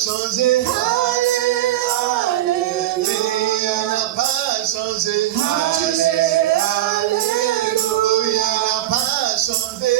changé. Alléluia n'a pas changé. Alléluia n'a pas changé.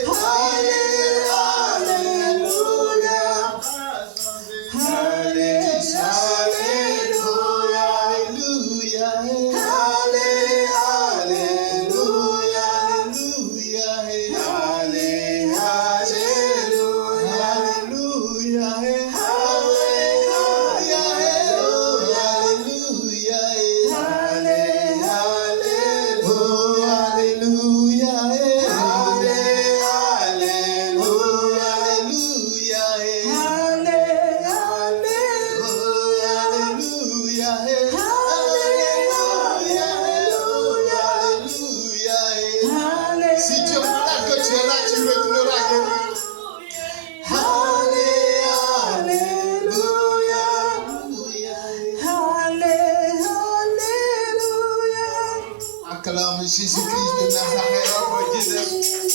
Jésus-Christ de Nazareth,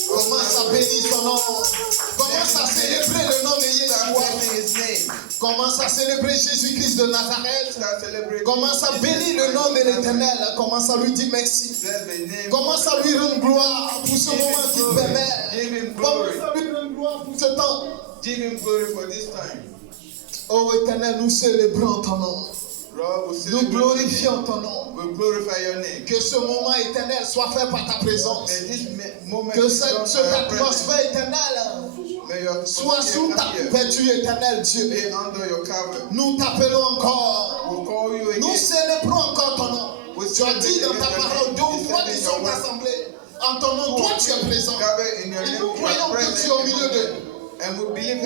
commence à bénir son nom, commence à célébrer le nom de Jésus, commence à célébrer Jésus-Christ de Nazareth, commence à bénir le nom de l'Éternel, commence à lui dire merci, commence à lui rendre gloire pour ce moment qu'il permet, commence à lui rendre gloire pour ce temps. Oh Éternel, nous célébrons ton nom. Nous glorifions ton nom. Que ce moment éternel soit fait par ta présence. Que cette atmosphère éternelle soit sous ta couverture éternelle, Dieu. Nous t'appelons encore. Nous célébrons encore ton nom. Tu as dit dans ta parole, deux ou trois qui sont assemblés en ton nom, toi tu es présent. Et nous croyons que tu es au milieu d'eux. Nous croyons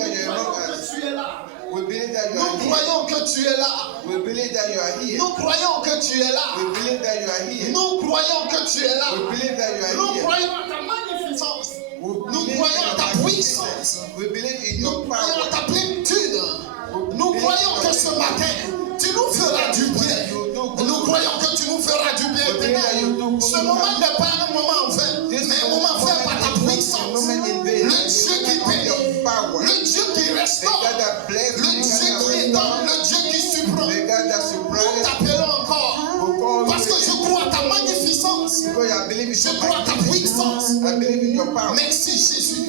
que tu es là. Nous croyons que tu es là. Nous croyons que tu es là. Nous croyons que tu es là. Nous croyons à ta magnificence. Nous croyons à ta puissance. Nous croyons à ta plénitude. Nous croyons que ce matin, tu nous feras du bien. Nous croyons que tu nous feras du bien éternel. Ce moment n'est pas un moment en vain, mais un moment fait par ta puissance. Le Dieu qui bénit, le Dieu qui restaure, le Dieu qui étend, le Dieu qui surprend. Nous t'appelons encore parce que je crois à ta magnificence. Je crois à ta puissance. Merci Jésus.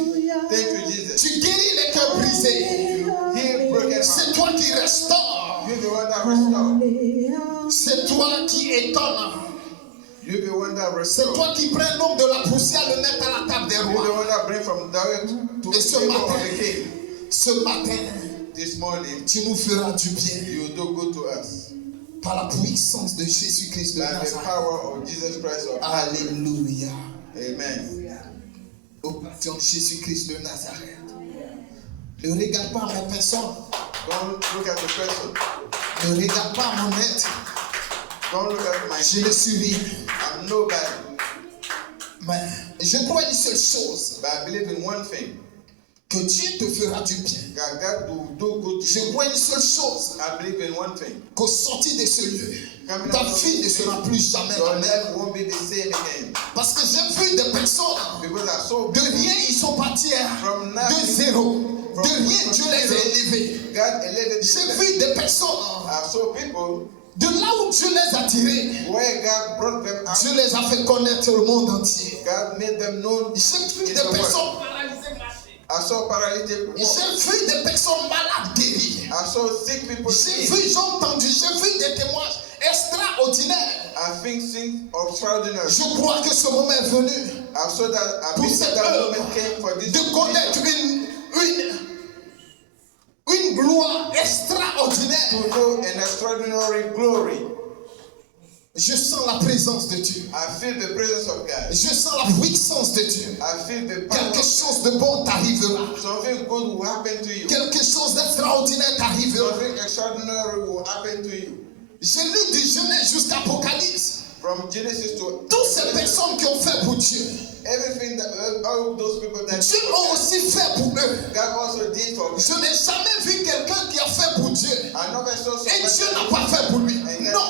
Tu guéris les cœurs brisés. C'est toi qui restaures. C'est toi qui étonnes. C'est toi qui prends l'homme de la poussière, le mettre à la table des rois. Et ce matin, tu nous feras du bien. Par la puissance de Jésus-Christ de Nazareth. Alléluia. Amen. Au nom de Jésus-Christ de Nazareth. Ne regarde pas ma personne. Don't look at the person. Ne regarde pas mon être. Don't look at my Je ne suis rien. I'm nobody. Mais je crois une seule chose. But I believe in one thing. Que Dieu te fera du bien. God will do good. Je crois une seule chose. I believe in one thing. Qu'au sortir de ce lieu, ta vie ne sera plus jamais la même. Won't be the same again. Parce que j'ai vu des personnes. De rien ils sont partis de zéro. De rien Dieu les a élevés. J'ai vu des personnes. De là où Dieu les a tirés, Dieu les a fait connaître au monde entier. J'ai vu des personnes paralysées marcher. J'ai vu des personnes malades guéries. J'ai vu, j'ai entendu, j'ai vu des témoignages extraordinaires. Je crois que ce moment est venu pour cette heure de connaître une gloire extraordinaire. Je sens la présence de Dieu. Je sens la puissance de Dieu. Quelque chose de bon t'arrivera. Quelque chose d'extraordinaire t'arrivera. J'ai lu du Genèse jusqu'à Apocalypse. From Genesis to toutes ces personnes qui ont fait pour Dieu, everything that all those people that Dieu a aussi fait pour eux. God also did for Je n'ai jamais vu quelqu'un qui a fait pour Dieu I never saw et Dieu n'a pas fait pour lui. Non,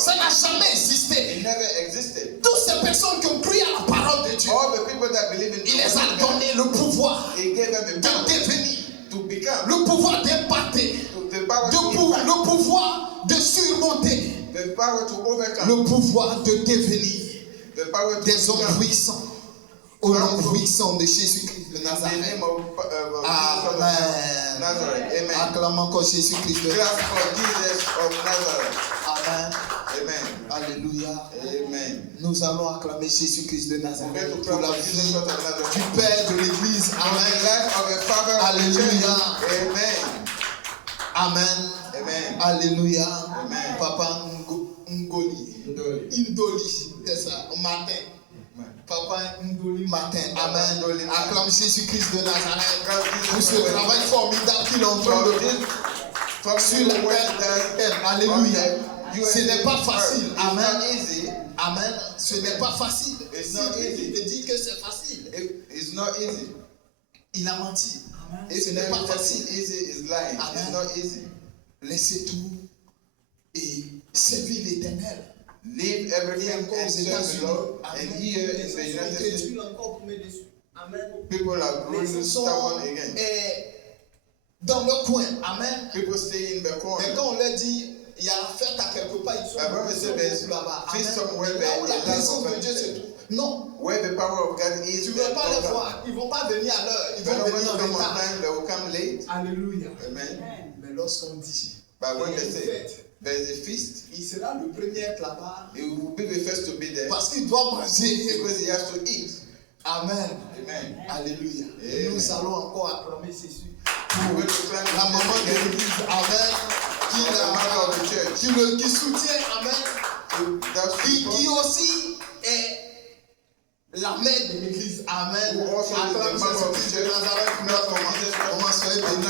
ça n'a jamais existé. It never existed. Toutes ces personnes qui ont cru à la parole de Dieu, All the people that believe in il les a donné le pouvoir He gave them the de power devenir, to become, le pouvoir d'impacter, the power surmonter, the power to overcome, le pouvoir de devenir the power to des hommes become. puissants au nom puissant de Jésus-Christ de In the Nazareth. name of Amen. Nazareth. Amen. Acclamons encore Jésus-Christ de Clap Nazareth. for Jesus of Nazareth. Amen. Amen. Alléluia. Amen. Nous allons acclamer Jésus-Christ de We're going Nazareth to pour clap la for vie Jesus Christ of Nazareth. du Père de l'Église. For the Amen. life of the Father of the Alléluia. church. Amen. Amen. Amen. Alléluia. Amen. Papa Ngoli. Indoli. C'est ça. Matin. Papa Ndoli Matin. Amen. Acclame Jésus-Christ de Nazareth pour ce travail formidable qu'il est en train de faire sur la terre. Alléluia. Ce n'est pas facile. Amen. Amen. Ce n'est pas facile. It's not easy. Il te dit que c'est facile. It's not easy. Il a menti. If Ce n'est pas everything facile. easy is lying. Amen. It's not easy. Laissez tout et servir l'Éternel. Leave everything and serve the Lord. And here in the United States, people are growing stubborn again. Dans le coin. Amen. People stay in the Mais corner. quand on leur dit, il y a la fête à quelque part, ils sont beaucoup là-bas. feast Amen. somewhere Là there, où la a présence lot de of Dieu se trouve. Non. Where the power of God is, Tu ne vas pas les voir. Ils ne vont pas venir à l'heure. Ils But vont when venir you en come on retard. time, they will come late. Alléluia. Amen. Mais lorsqu'on dit, But when il y a they une say fête, there's a feast, il sera le premier à être là-bas he will be the first to be there parce qu'il doit manger. because he has to eat. Amen. Amen. Alléluia. Et Amen. nous allons encore acclamer Jésus. We're going to climb La maman de again. l'église. Amen. The mother of the church. Qui soutient. Amen. That's Qui aussi est la mère de l'église. Amen. Who also is Acclame the mother of the Jésus-Christ de church. Nazareth. Comment soyez bénis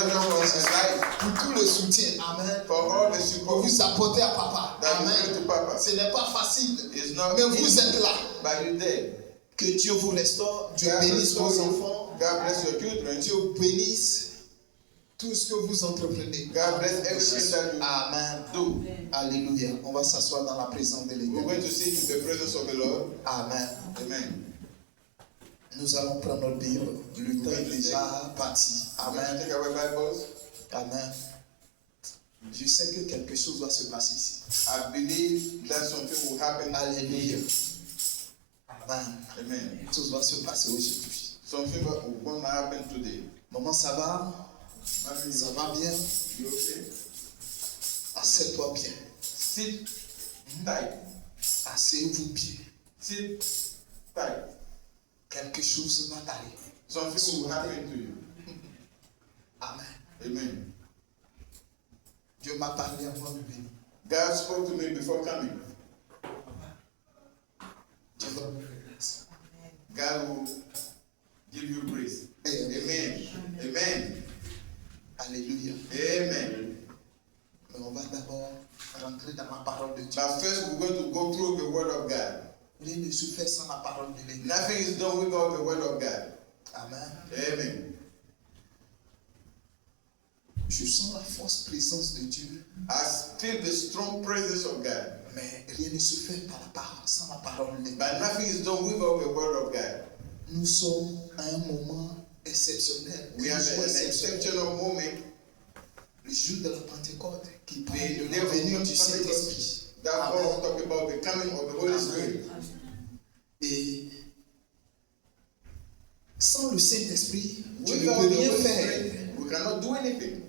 life pour tout le soutien. Amen. for all the Pour support vous apporter à papa. that you Amen. give to Papa. Ce n'est pas facile. It's not Mais vous easy, êtes là. but you're there. Que Dieu vous restaure. Dieu God bénisse restore vos you. enfants. God bless your children. Dieu bénisse tout ce que vous entreprenez. God bless everything that you Amen. do. Alléluia. On va s'asseoir dans la présence de We're going l'Éternel. to sit in the presence of the Lord. Amen. Amen. Nous allons prendre notre Bible. Le temps est déjà parti. We're going to Amen. take our Bibles. Amen. Je sais que quelque chose va se passer ici. I believe that something will happen. Alléluia. Amen. Amen. Quelque chose va se passer aujourd'hui. Something will going to happen today. Maman, ça va? Ça va bien? You okay? Assieds-toi bien. Sit tight. Asseyez-vous bien. Sit tight. Quelque chose va t'arriver. Something will happen to you. Amen. Amen. Dieu m'a parlé avant de venir. God spoke to me before coming. Dieu va me faire grâce. God will give you grace. Amen. Amen. Alléluia. Amen. Mais on va d'abord rentrer dans la parole de Dieu. But first, we're going to go through the Word of God. Rien ne se fait sans la parole de l'Église. Nothing is done without the Word of God. Amen. Amen. Je sens la forte présence de Dieu. I feel the strong presence of God. Mais rien ne se fait par la parole, sans la parole de l'Église. But nothing is done without the Word of God. Nous sommes à un moment exceptionnel. We are in an exceptional moment. Le jour de la Pentecôte qui parle The de day of venue du Pentecost. Saint-Esprit. That God talk about the coming of the Holy Spirit. Et sans le Saint-Esprit, tu ne Without peux the rien Holy faire. Spirit, we cannot do anything.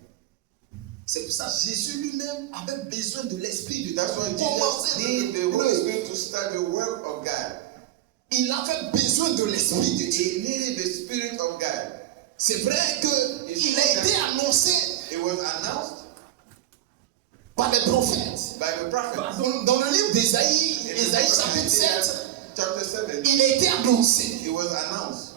C'est pour ça que Jésus lui-même avait besoin de l'Esprit de Dieu. That's why Jesus needed the Holy Spirit to start the work of God. Il avait besoin de l'Esprit de Dieu. He needed the Spirit of God. C'est vrai qu'il a été annoncé It was announced par les prophètes. by the prophet. Dans le livre d'Ésaïe, In the Ésaïe book of chapitre Isaiah, 7, chapter 7, il a été annoncé. it was announced.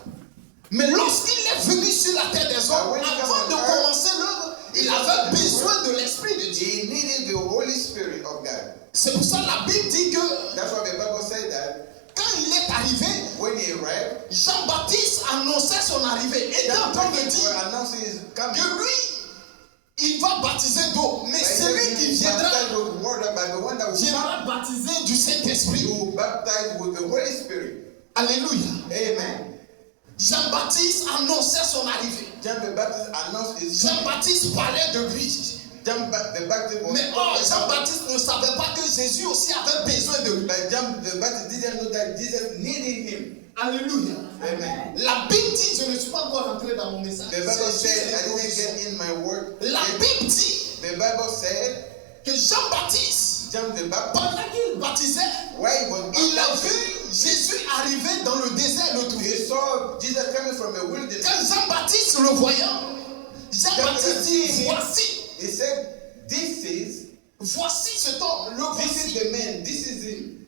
Mais lorsqu'il est venu sur la terre des hommes, When he avant came de on earth, commencer l'œuvre, il avait besoin de l'Esprit de Dieu. He needed the Holy Spirit of God. C'est pour ça que la Bible dit que That's why the Bible said that quand il est arrivé, when he arrived, Jean-Baptiste annonçait son arrivée. Et était en train de were dire announcing his coming. que lui, il va baptiser d'eau. Mais celui qui viendra, baptized with water, by the one that will come, viendra baptiser du Saint-Esprit. you will baptize with the Holy Spirit. Alléluia. Amen. Jean-Baptiste annonçait son arrivée. John the Baptist announced his coming. Jean-Baptiste parlait de lui. the Baptist was Mais Jean-Baptiste ne savait pas que Jésus aussi avait besoin de lui. But John the Baptist didn't know that Jesus needed him. Alléluia. Amen. La Bible dit, je ne suis pas encore rentré dans mon message. The Bible said, I didn't get in my word. La Bible dit The Bible said que Jean-Baptiste, John the Baptist, pendant qu'il baptisait, il a vu Jésus arriver dans le désert le trouver. He saw Jesus coming from a wilderness. Quand Jean-Baptiste le voyant, Jean-Baptiste dit, voici. He said, Voici cet homme, this is the man, this is him.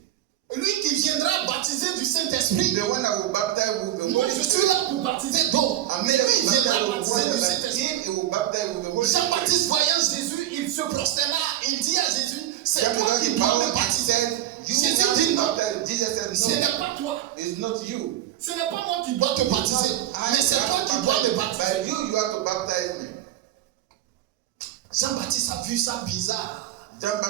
Lui qui viendra baptiser du Saint-Esprit. The one that will baptize with the Moi, Holy je Spirit. suis là pour baptiser d'eau. Mais lui viendra baptiser du Saint-Esprit. Jean-Baptiste voyant Jésus, il se prosterna, il dit à Jésus, c'est toi qui dois me baptiser. Jésus dit non, ce n'est pas toi. It's not you. Ce n'est pas moi qui dois te baptiser, mais c'est toi qui dois me baptiser. But you have to baptize me. Jean-Baptiste a vu ça bizarre. John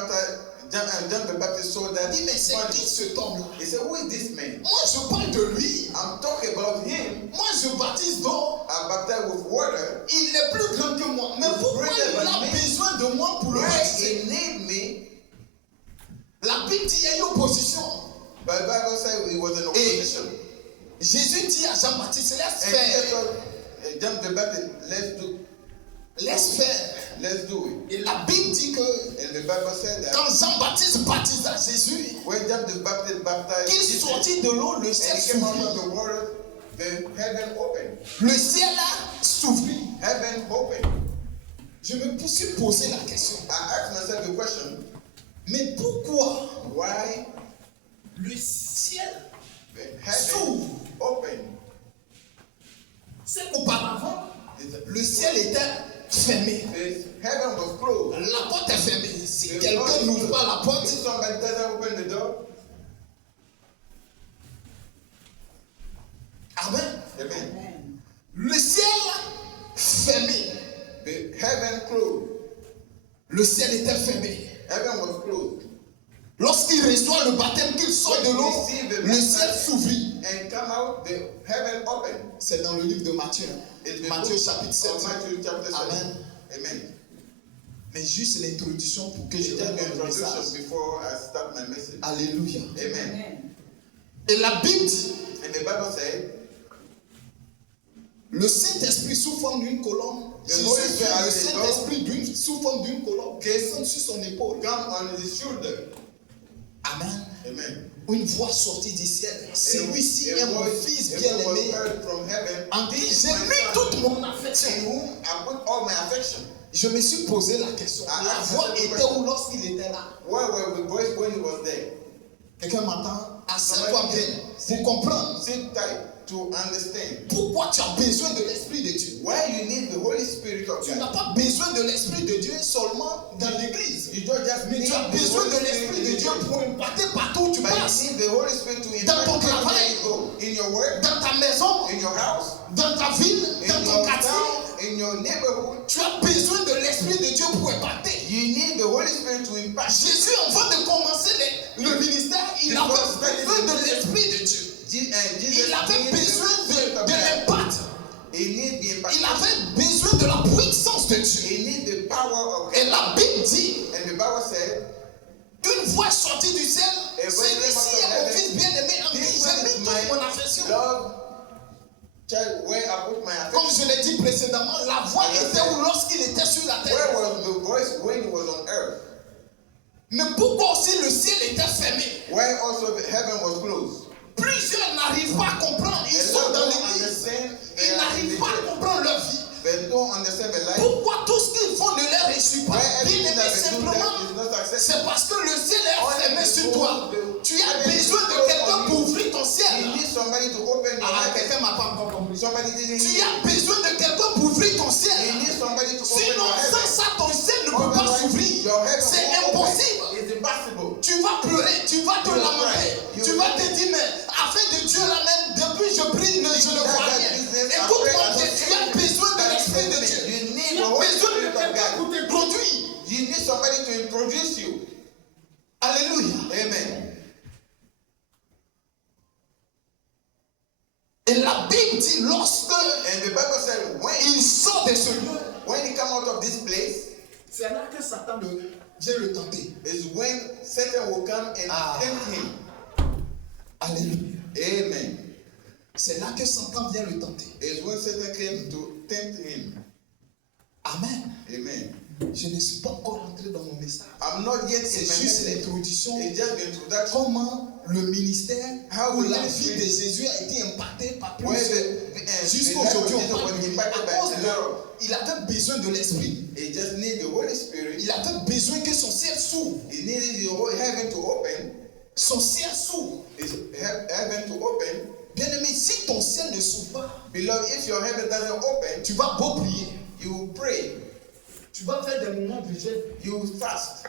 the Baptist saw that. Il dit, mais c'est qui cet homme-là? He said, who is this man? Moi, je parle de lui. I'm talking about him. Moi, je baptise d'eau. I baptize with water. Il est plus grand que moi. Mais pourquoi il a besoin de moi pour le baptiser? He need me. La Bible dit qu'il y a une opposition. But the Bible said he was in opposition. Et Jésus dit à Jean-Baptiste, laisse faire. John the Baptist, Laisse faire. Let's do it. Et la Bible dit que and the Bible said that quand Jean-Baptiste baptisa Jésus, when John the Baptist baptized qu'il sortit de l'eau, le ciel s'ouvrit. the water, the heaven opened. Le ciel s'ouvrit. Heaven opened. Je me suis posé la question. I asked myself the question. Mais pourquoi why le ciel s'ouvre opened? C'est qu'auparavant, le ciel était fermé. Heaven was closed. La porte est fermée. Si quelqu'un n'ouvre pas la porte, if somebody doesn't open the door, Amen. Amen. Le ciel fermé. The heaven closed. Le ciel était fermé. Heaven was closed. Lorsqu'il reçoit le baptême, qu'il sort de l'eau, le ciel s'ouvrit. And come out, the heaven opened. C'est dans le livre de Matthieu. Matthieu chapitre 7. Amen. Amen. Mais juste l'introduction pour que je donne un message. Before I start my message. Alléluia. Amen. Et la Bible dit, and the Bible said, le Saint-Esprit sous forme d'une colombe, le Saint-Esprit sous forme d'une colombe, descend sur son épaule. Come on his shoulder. Amen. Amen. Une voix sortie du ciel. Celui-ci est mon fils bien-aimé, en qui j'ai mis toute mon affection. Je me suis posé la question. La voix était où lorsqu'il était là? Where were the voice when he was there? Quelqu'un m'entend? Assieds-toi bien pour comprendre. Sit tight to understand. Pourquoi tu as besoin de l'Esprit de Dieu? Why you need the Holy Spirit of God? Tu n'as pas besoin de l'Esprit de Dieu seulement dans l'église. You don't just Mais tu as besoin de l'Esprit de Dieu pour impacter partout où tu passes. You need the Holy Spirit to dans ton travail, in your work, dans ta maison, in your house, dans ta ville, dans ton quartier. In your neighborhood. Tu as besoin de l'Esprit de Dieu pour impacter. You need the Holy Spirit to impact. Jésus, avant de commencer le ministère, il avait besoin de l'Esprit de Dieu. Il avait besoin de l'impact. Il avait besoin de la puissance de Dieu. Et la Bible dit, une voix sortie du ciel, celui-ci est mon fils bien-aimé en qui j'ai mis toute mon affection. Comme je l'ai dit précédemment, la voix était où lorsqu'il était sur la terre. Where was the voice when he was on earth? Mais pourquoi aussi le ciel était fermé? Why also the heaven was closed? Plusieurs n'arrivent pas à comprendre. Ils sont dans l'église. Ils n'arrivent pas à comprendre leur vie. Pourquoi tout ce qu'ils font ne leur réussit pas? Bien aimé, simplement, c'est parce que le ciel est fermé sur toi. Tu as besoin de quelqu'un pour ouvrir ton ciel. Quelqu'un m'a pas encore compris. Tu as besoin de quelqu'un pour ouvrir ton ciel. Sinon, sans ça, ton ciel ne peut pas s'ouvrir. C'est impossible. Tu vas pleurer, tu vas te lamenter. Tu vas te dire, mais afin de Dieu l'amène, depuis je prie, je ne vois rien. Écoute-moi, tu as besoin de l'Esprit de Dieu. Tu as besoin de quelqu'un pour te produire. You need somebody to introduce you. Alléluia. Amen. Et la Bible dit lorsque and the Bible said when il sort de ce lieu, when he come out of this place, C'est là que Satan vient le tenter. Is when Satan will come and tempt him. Alléluia. Amen. C'est là que Satan vient le tenter. Is when Satan came to tempt him. Amen. Amen. Je ne suis pas encore rentré dans mon message. I'm not yet in C'est my juste message. l'introduction. It's just the introduction. Comment le ministère How ou the la ministry- vie de Jésus a été impacté par Where plusieurs. Jusqu'à the life of aujourd'hui, Jesus on parle was de lui. impacted À by cause a de- lot. il avait besoin de l'esprit. He just needed the Holy Spirit. Il avait besoin que son ciel s'ouvre. He needed the whole heaven to open. Son ciel s'ouvre. His heaven to open. Bien-aimé, si ton ciel ne s'ouvre pas, Beloved, if your heaven doesn't open, tu vas beau prier. you will pray. Tu vas faire des moments de jeûne. You will fast.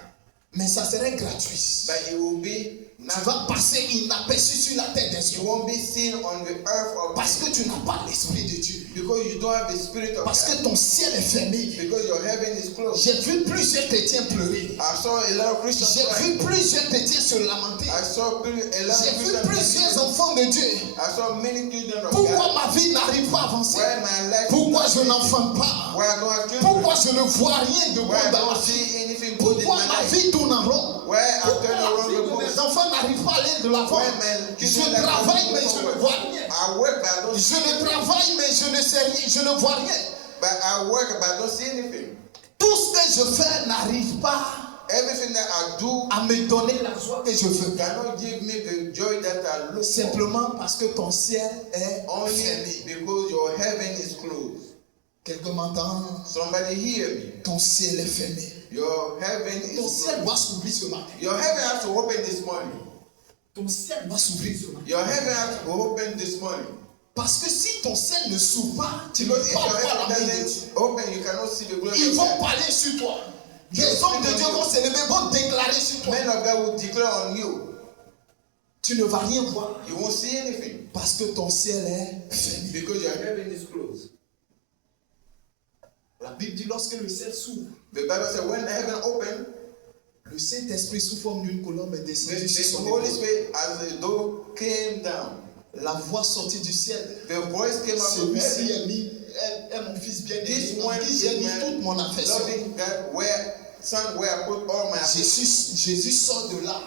Mais ça serait gratuit. But it will be Tu vas passer inaperçu sur la tête des you cieux. won't be seen on the earth of Parce que tu n'as pas l'esprit de Dieu. because you don't have the spirit of Parce God. que ton ciel est fermé. Because your heaven is closed. J'ai vu plusieurs chrétiens pleurer. I saw a lot of Christians J'ai cry. vu plusieurs chrétiens se lamenter. I saw a lot J'ai of vu Christians plusieurs cry. enfants de Dieu. I saw many children of Pourquoi God. ma vie n'arrive pas à avancer? Why my life Pourquoi is je not n'enfante pas? Why I don't have children? Pourquoi je ne vois rien de bon Why I dans ma don't vie? see anything good in Pourquoi my ma life? vie tourne en rond? Why I Pourquoi turn la around vie the de book? mes enfants n'arrive pas à aller de l'avant? Why my Je children travaille mais je ne vois rien. I work but I don't Je see ne travaille mais je ne sais rien, je ne vois rien. But I work but I don't see anything. Tout ce que je fais n'arrive pas Everything that I do à me donner la joie que je veux. cannot give me the joy that I look for. Simplement parce que ton ciel est Only fermé. because your heaven is closed. Quelqu'un m'entend? Somebody hear me. Ton ciel est fermé. Your heaven Ton is ciel closed. doit s'ouvrir ce matin. Your heaven has to open this morning. Ton ciel doit s'ouvrir ce matin. Your heaven has to open this morning. Parce que si ton ciel ne s'ouvre pas, tu ne Because peux if pas your voir la heaven main de Dieu. doesn't open, you cannot see the glory Ils of vont God. parler sur toi. Des hommes de Dieu vont se lever, vont déclarer sur toi. Men of God will declare on you. Tu ne vas rien voir You won't see anything. parce que ton ciel est fermé. Because your heaven is closed. La Bible dit lorsque le ciel s'ouvre, The Bible says when the heaven opened, le Saint-Esprit sous forme d'une colombe est the descendu sur son Holy épaule. Spirit as a dove came down. La voix sortie du ciel. The voice came out of Celui-ci heaven. est mon fils bien-aimé. This En one qui is j'ai mis my toute mon affection. loving God, where I put all my affection. Jésus sort de là.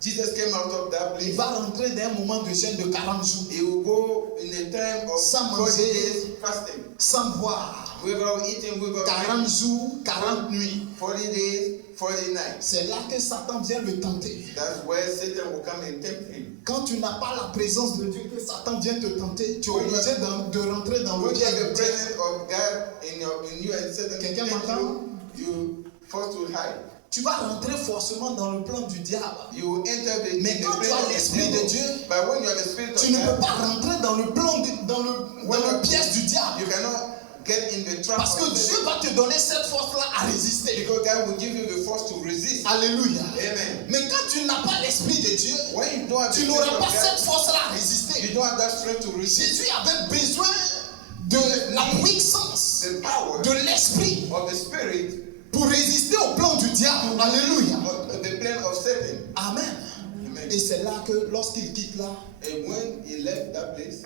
Jesus came out of that Il place. va rentrer dans un moment de jeûne de 40 jours. He will go in a time of Sans 40 manger. days fasting. Sans boire. Without eating, without 40 jours, 40 nuits. 40 days, 40 nights. C'est là que Satan vient le tenter. That's where Satan will come and tempt him. Quand tu n'as pas la présence de Dieu, que Satan vient te tenter, tu es obligé de rentrer dans le When you have piège the du diable. presence of God in you and Satan Quelqu'un tempt m'entend? you forced to hide. Tu vas rentrer forcément dans le plan du diable. You will enter the Mais quand tu plan as of l'esprit the de devil. Dieu, But when you have the spirit tu of ne peux God, pas rentrer dans le plan, dans le piège du diable. you cannot get in the trap Parce que of Dieu Satan. va te donner cette force-là à résister. Because God will give you the force to resist. Alléluia. Amen. Mais quand tu n'as pas l'esprit de Dieu, When you don't have tu the n'auras spirit pas of cette God, force-là à résister. you don't have that strength to resist. Jésus avait besoin de la puissance The power de l'esprit of the spirit pour résister au plan du diable. Alléluia. of the plan of Satan. Amen. Amen. Et c'est là que lorsqu'il quitte là, And when he left that place,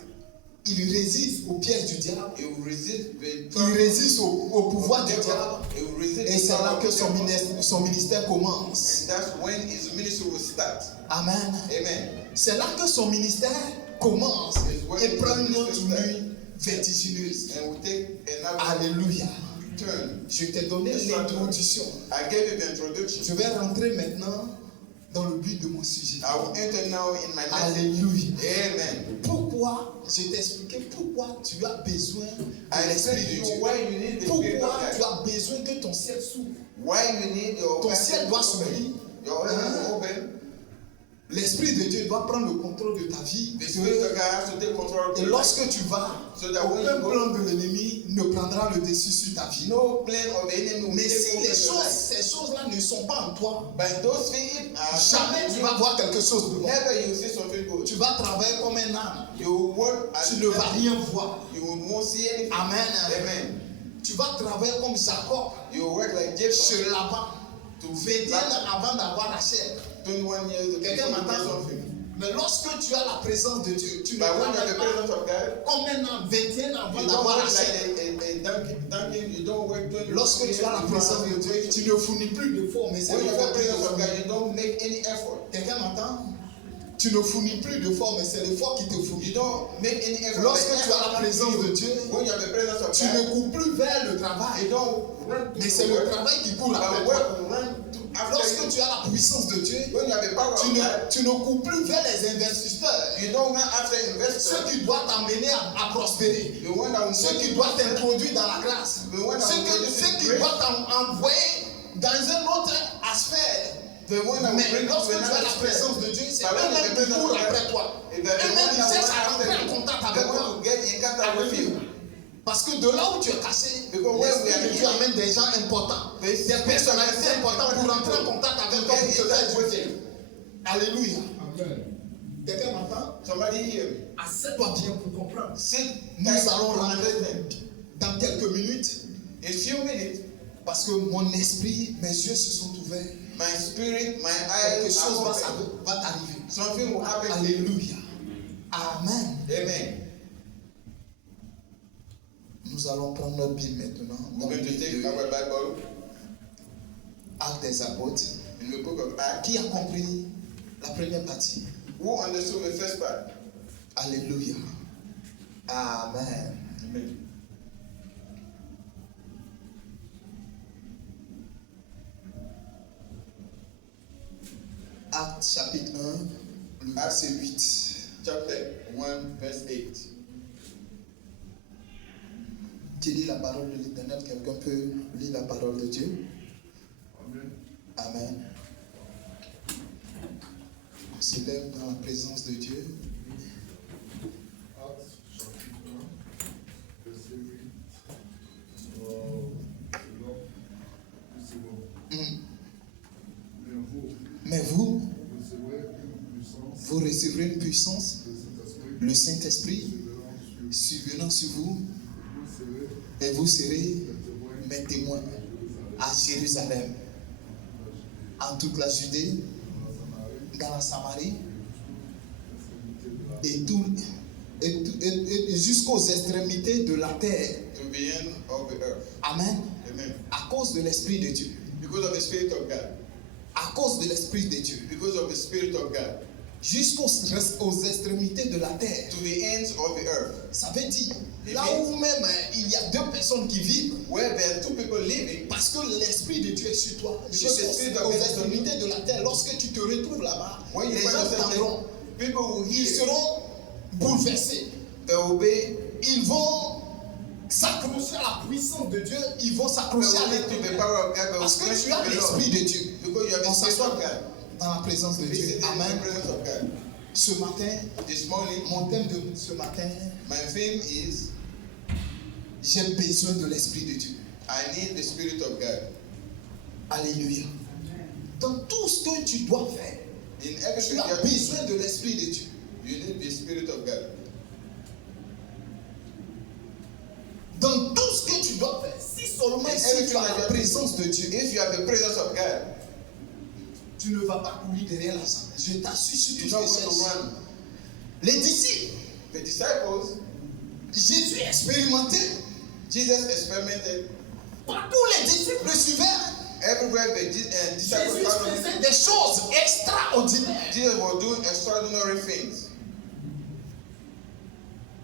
il résiste au piège du diable. he will resist the Il résiste au pouvoir du devil. diable. He will resist Et the c'est power là of que the devil. son ministère commence. And that's when his ministry will start. Amen. Amen. C'est là que son ministère commence et prend une autre nuit vertigineuse. And we take another Alléluia. turn. Je t'ai donné l'introduction. I gave you the introduction. Je vais rentrer maintenant dans le but de mon sujet. I will enter now in my message. Alléluia. Amen. Pourquoi, je t'ai expliqué pourquoi tu as besoin de I l'Esprit explained to de you Dieu. why you need the spirit Pourquoi of tu God. as besoin que ton ciel s'ouvre. Why you need your Ton heaven ciel doit to s'ouvrir. open. Your heaven to open. L'Esprit de Dieu doit prendre le contrôle de ta vie. The spirit of God has to take control of Et your life. lorsque tu vas, So that when aucun you go, plan de l'ennemi ne prendra le dessus sur ta vie. no plan of the enemy will Mais take si over les your choses, life. ces choses-là ne sont pas en toi, But those things are jamais tu vas voir quelque chose de bon. never you see something good. Tu vas travailler comme un âne. You work as Tu ne vas rien voir. you won't see anything. Amen. Amen. Tu vas travailler comme Jacob You work like Jacob chez Laban. to 21 ans avant d'avoir Rachel. 21 years to Quelqu'un get m'entend? something. Mais lorsque tu as la présence de Dieu, tu ne But when vois you have the presence pas of God, combien ans, 21 ans avant you don't d'avoir work la chair. like a donkey, you don't work 20 Lorsque tu as la présence de Dieu, tu ne fournis plus d'efforts, mais c'est When you have the l'effort qui te presence of God, fournit. you don't make any effort. Quelqu'un m'entend? Tu ne fournis plus d'efforts, mais c'est l'effort qui te fournit. You don't make any effort. Lorsque tu as la présence de Dieu, when you have the presence of tu God, ne cours plus vers le you travail, don't run to mais c'est le travail qui court après but toi. work run to after Lorsque you. tu as la puissance de Dieu, When you have the power of God, tu ne cours plus vers les investisseurs, you don't run after investors. ceux qui doivent t'amener à prospérer, The one that will ceux make qui you doivent t'introduire dans la grâce, The one that will make you ceux qui great. doivent t'envoyer dans un autre aspect. The one that will Mais bring lorsque you tu to as la another présence step. de Dieu, c'est But when eux-mêmes the qui presence courent of God, après toi. if the one Eux-mêmes, ils that cherchent à will rentrer en after contact you, avec the one toi. to get in contact with you. Parce que de là où tu es caché, Because when we l'Esprit are de Dieu here, amène des gens importants, they des personnalités importantes pour rentrer en contact avec toi, pour te faire du bien. Alléluia. Quelqu'un m'entend? Somebody hear me. Assieds-toi bien pour comprendre. Sit Nous tight allons to rentrer understand. dans quelques minutes, In few minutes, parce que mon esprit, mes yeux se sont ouverts. my spirit, my Quelque eyes chose are open. va t'arriver. Something will happen to you. Alléluia. Amen. Amen. Nous allons prendre notre Bible maintenant. We're going to take Dans our Bible Actes des Apôtres. in the book of Acts. Qui a compris la première partie? Who understood the first part? Alléluia. Amen. Amen. Actes chapitre 1, le verset 8. Chapter 1, verse 8. Qui lit la parole de l'Éternel? Quelqu'un peut lire la parole de Dieu? Amen. Amen. On se lève dans la présence de Dieu. Actes chapitre 1, verset 8. C'est bon. Mais vous, Vous recevrez une puissance, le le Saint-Esprit, Saint-Esprit survenant sur vous, vous serez et vous serez des mes témoins à Jérusalem, en toute la Judée, dans la Samarie, et jusqu'aux extrémités de la terre. To the end of the earth. Amen. Amen. À cause de l'Esprit de Dieu. Because of the Spirit of God. À cause de l'Esprit de Dieu. Because of the Spirit of God. Jusqu'aux extrémités de la terre. To the ends of the earth. Ça veut dire, là où même il y a deux personnes qui vivent, Where there are two people living, parce que l'Esprit de Dieu est sur toi, Because the Spirit of aux God is on extrémités de la terre, lorsque tu te retrouves là-bas, when you les find gens yourself t'entendront, there, people will ils hear. seront bouleversés, They will be ils vont s'accrocher à la puissance de Dieu, ils vont s'accrocher à to the l'éternel, power of God. They will parce que worship tu as the l'Esprit Lord. de Dieu. Because you have On the Spirit s'assoit of God. dans la présence de This Dieu. is the Amen. presence of God. Ce matin, This morning, mon thème de ce matin, my theme is j'ai besoin de l'Esprit de Dieu. I need the Spirit of God. Alléluia. Dans tout ce que tu dois faire, In tu everything as you have, besoin de l'Esprit de Dieu. you need the Spirit of God. Dans tout ce que tu dois faire, si seulement si tu as la présence de Dieu, If you have the presence of God, tu ne vas pas courir derrière l'argent. Je t'assure sur tout you're not ce going que to c'est. run. Les disciples, The disciples, Jésus expérimentait. Jesus experimented. Partout les disciples le suivaient. Everywhere the disciples Jésus followed, faisait des choses extraordinaires. Jesus was doing extraordinary things.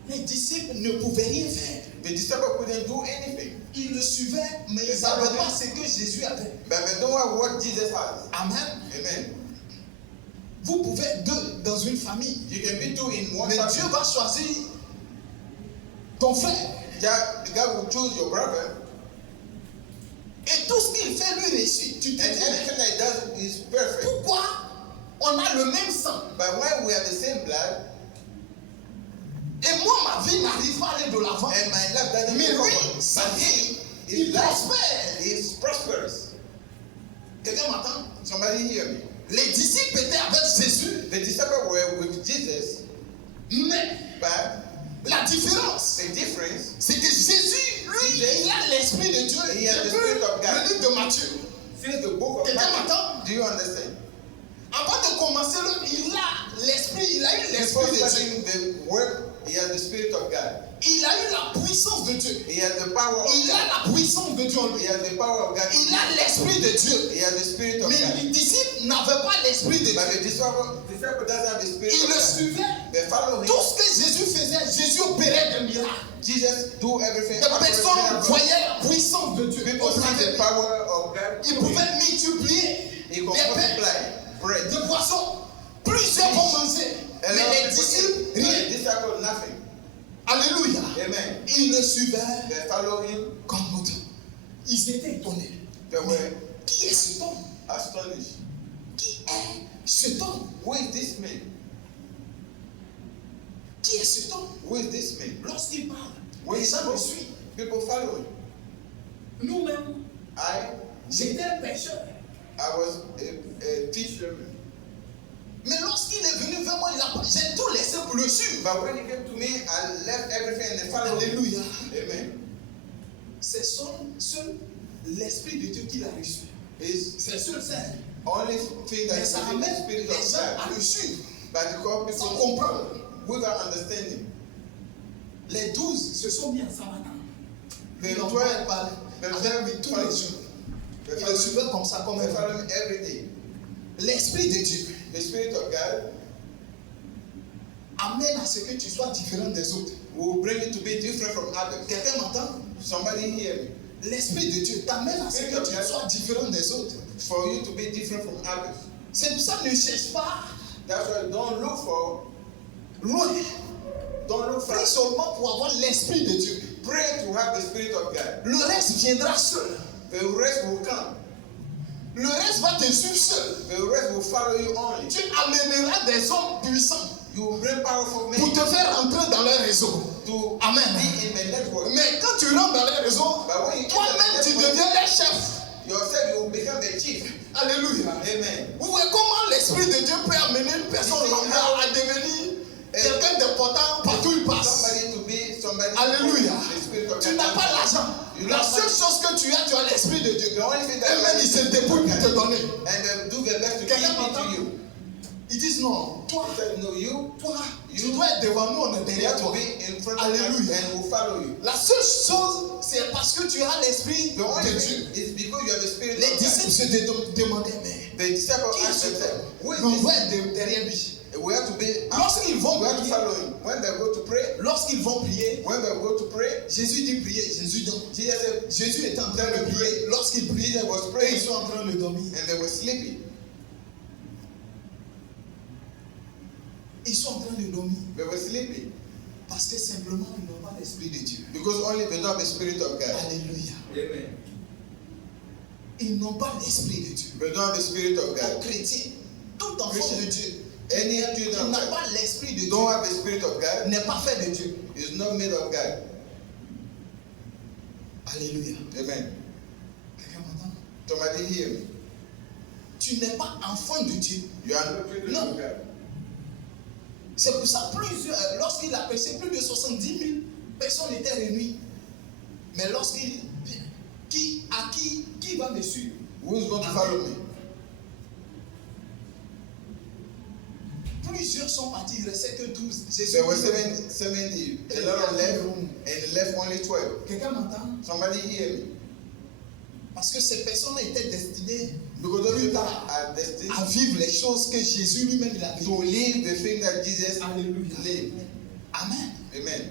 Les disciples ne pouvaient rien faire. The disciples couldn't do anything. Ils le suivaient, mais ils ne savaient pas ce que Jésus avait. But they don't have what Jesus has. Amen. Amen. Vous pouvez être deux dans une famille, You can be two in one mais Dieu family. va choisir ton frère. God will choose your brother, Et tout ce qu'il fait lui réussit. Tu te and dis, anything that he does is perfect. pourquoi on a le même sang? But when we have the same blood, Et moi, ma vie n'arrive pas à aller de l'avant. and my life doesn't Mais move lui, forward, sa but vie, his il life prospère. is prosperous. Quelqu'un m'entend? Somebody hear me. Les disciples étaient avec Jésus, The disciples were with Jesus, mais but la différence, the difference, c'est que Jésus, lui, il a l'Esprit de Dieu. He has the Depuis Spirit of God. le livre de Matthieu. since the book of Quelqu'un Matthew, m'entend? do you understand? En Avant de commencer l'œuvre, il a eu l'esprit Before de Dieu. starting the work, he had the Spirit of God. Il a eu la puissance de Dieu. He had the power of Il God. a la puissance de Dieu en lui. He had the power of God. Il a l'esprit de Dieu. He had the Spirit of Mais God. les disciples n'avaient pas l'esprit de But Dieu. the disciple doesn't have the Spirit Ils of le God. suivaient. They follow him. Tout ce que Jésus faisait, Jésus opérait des miracles. Jesus do everything. Les personnes voyaient la puissance de Dieu. People see the power of God. Ils pouvaient multiplier He des can pains, multiply bread. des poissons. Plusieurs vont manger. And Mais les disciples, the rien. disciple nothing. Alléluia. Amen. Ils le suivaient They follow him. comme autre. Ils étaient étonnés. They were Qui est cet homme? astonished. Qui est cet homme? Who is this man? Qui est cet homme? Who is this man? Lorsqu'il parle, When les he gens le spoke, suivent. people follow him. Nous-mêmes, j'étais un pécheur. I was a fisherman. Mais lorsqu'il est venu vers moi, j'ai tout laissé pour le suivre. But when he came to me, I left everything and followed him. Alléluia. Amen. C'est seul l'Esprit de Dieu qu'il a reçu. C'est seul ça. Only thing that Mais is ça within the amène Spirit les of gens à God. le suivre. But because Sans people comprendre. without understanding. Les 12 se sont mis ensemble. They Ils ont were parlé avec lui tous les jours. Ils le suivaient comme ça, comme They un follow him every day. L'Esprit de Dieu The Spirit of God amène à ce que tu sois différent des autres. will bring you to be different from others. Quelqu'un m'entend? Somebody hear me. L'Esprit de Dieu t'amène à ce que tu sois différent des autres. For you to be different from others. C'est pour ça que ne cherche pas That's why don't look for, loin. don't look for. Prie seulement pour avoir l'Esprit de Dieu. Pray to have the Spirit of God. Le reste viendra seul. The rest will come. Le reste va te suivre seul. The rest will follow you only. Tu amèneras des hommes puissants You will bring powerful men pour te faire entrer dans leur réseau. to Amen. be in the network. Mais quand tu rentres dans leur réseau, But when you enter toi-même the tu network, deviens leur chef. yourself you will become the chief. Alléluia. Amen. Vous voyez comment l'Esprit de Dieu peut amener une personne lambda à devenir quelqu'un d'important partout où il passe. Somebody to be somebody. Alléluia. The Spirit of Tu God. n'as pas l'argent. You La don't seule have chose que tu as l'Esprit de Dieu. The only thing that Eux-mêmes, ils se débrouillent pour te donner. and they do their best to give Quelqu'un it m'entend? to you. Ils disent non, toi, He said, no, you tu dois être devant nous, on est you derrière have to toi. be in front of us Alléluia. and we'll follow you. La seule chose, c'est parce que tu as l'Esprit The only de thing Dieu. is because you have the Spirit Les of disciples God. se demandaient, mais The disciples qui est asked ce themselves, who is homme? On this? doit être derrière lui. We have to be Lorsqu'ils vont we have to prier, follow him. When they go to pray, lorsqu'ils vont prier, when they go to pray, Jésus dit prier, Jésus dit. Jesus said, Jésus est en train de prier. Lorsqu'il prie, Jesus was ils praying sont en train de dormir. and they were sleeping. Ils sont en train de dormir They were sleeping parce que simplement ils n'ont pas l'Esprit de Dieu. because only they don't have the Spirit of God. Alléluia. Amen. Ils n'ont pas l'Esprit de Dieu. They don't have the Spirit of Un God. chrétien, tout enfant de Dieu, Any qui children n'a pas l'Esprit de Dieu, don't have the Spirit of God n'est pas fait de Dieu. is not made of God. Alléluia. Amen. Quelqu'un m'entend? Somebody hear me. Tu n'es pas enfant de Dieu. You are not children No. of God. C'est pour ça lorsqu'il a prêché, plus de 70 000 personnes étaient réunies. Mais lorsqu'il qui va me suivre? Who's going to follow me? Plusieurs sont partis, il ne restait que 12. Jésus There were dit, 70. A lot of left and left only 12. quelqu'un m'entend? Somebody hear me. Parce que ces personnes étaient destinées Because those plus people tard are destined à vivre les choses que Jésus lui-même il a vécues. to live the thing that Jesus Alléluia. lived. Amen. Amen.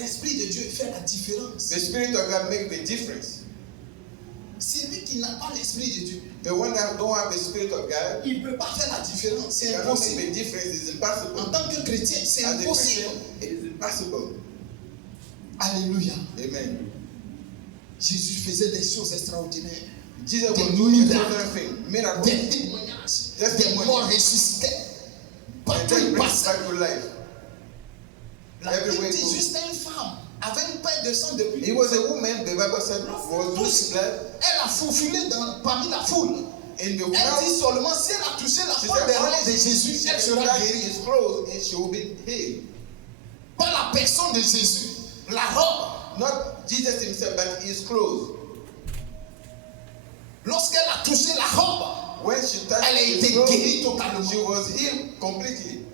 L'Esprit de Dieu fait la différence. The Spirit of God makes the difference. Celui qui n'a pas l'Esprit de Dieu, The one that don't have the Spirit of God il ne peut pas faire la différence. C'est cannot make impossible. the difference. It's En impossible. tant que chrétien, c'est As a impossible. Christian, it is impossible. Alléluia. Amen. Jésus faisait des choses extraordinaires. Jesus Des was doing miracles. everything. Miracles. Des témoignages. Des Testimony. morts ressuscités. And Partout then il brings passait. back to life. La Bible dit juste une femme avait une paire de sang depuis. He was a woman, the Bible said, was losing blood Elle a faufilé parmi la foule. in the Elle crowd. dit seulement si elle a touché la She pointe said, des only robes de Jésus, she elle can sera touch guérie. his clothes and she will be healed. Pas la personne de Jésus, la robe. Not Jesus himself, but his clothes. Lorsqu'elle a touché la robe, When she touched Elle a his été clothes, guérie totalement. she was healed completely.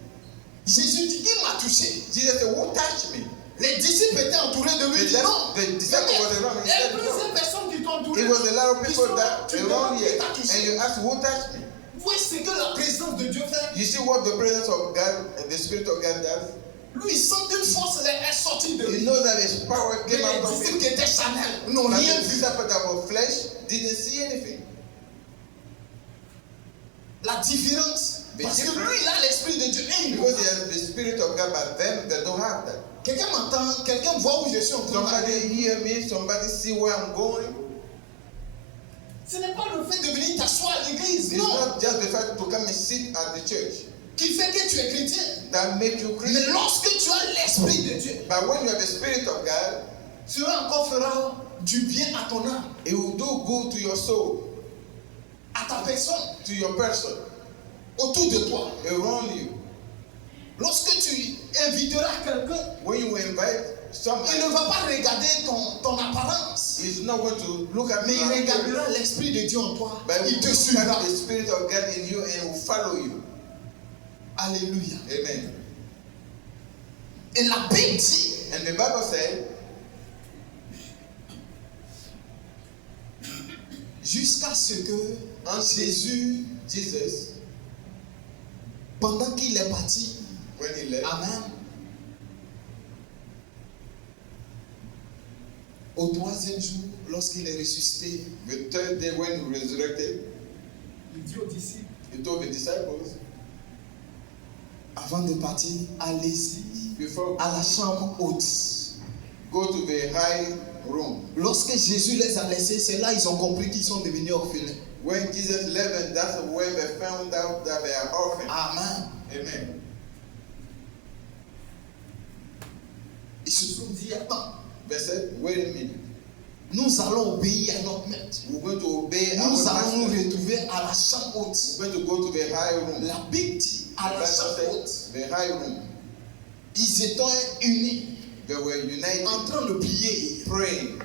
Jésus dit, il m'a touché. Jesus said, who touched me? Les disciples étaient entourés de lui. Ils disent non. The disciple was around. Il y a plusieurs personnes qui t'ont entouré. It was a lot of Qui people sont là. that Tu around demandes here. qui t'a And touché. you ask, who touched me? Vous voyez ce que la présence de Dieu fait. You see what the presence of God and the Spirit of God does? Lui, il sent une force est sortie de You lui. know that his power Mais came out les of disciples him. qui étaient charnels n'ont But rien the vu. disciples that were flesh didn't see anything. La différence. Parce que lui, il a l'esprit de Dieu. Et il Because he has the Spirit of God, but them, they don't have that. Quelqu'un m'entend, quelqu'un voit où je suis en train Somebody d'aller. hear me, somebody see where I'm going. Ce n'est pas le fait de venir t'asseoir à l'église, It's non, not just the fact to come and sit at the church qui fait que tu es chrétien. that make you Mais Christian. lorsque tu as l'esprit de Dieu, But when you have the Spirit of God, cela encore fera du bien à ton âme, it will do good to your soul, à ta personne, to your person, autour de toi. around you. Lorsque tu inviteras quelqu'un, When you invite il somebody, ne va pas regarder ton apparence, he's not going to look at mais il you, regardera l'esprit de Dieu en toi. but he Il te will look suivra. at the Spirit of God in you and will follow you. Alléluia. Amen. Et la Bible dit, And the Bible said, jusqu'à ce que until Jésus, Jesus, pendant qu'il est parti, when he left, Amen. Au troisième jour, lorsqu'il est ressuscité, the third day when he resurrected, il dit aux disciples, he told the disciples, avant de partir, allez-y before à la chambre haute. go to the high room. Lorsque Jésus les a laissés, c'est là qu'ils ont compris qu'ils sont devenus orphelins. When Jesus left, and that's when they found out that they are orphans. Amen. Amen. Ils se sont dit, attends, They said, wait a minute. nous allons obéir à notre maître. We're going to obey our Nous allons nous master. retrouver à la chambre haute. We're going to go to the high room. La Bible dit, à la chambre haute, The high room. ils étaient unis, They were united, en train de prier, praying,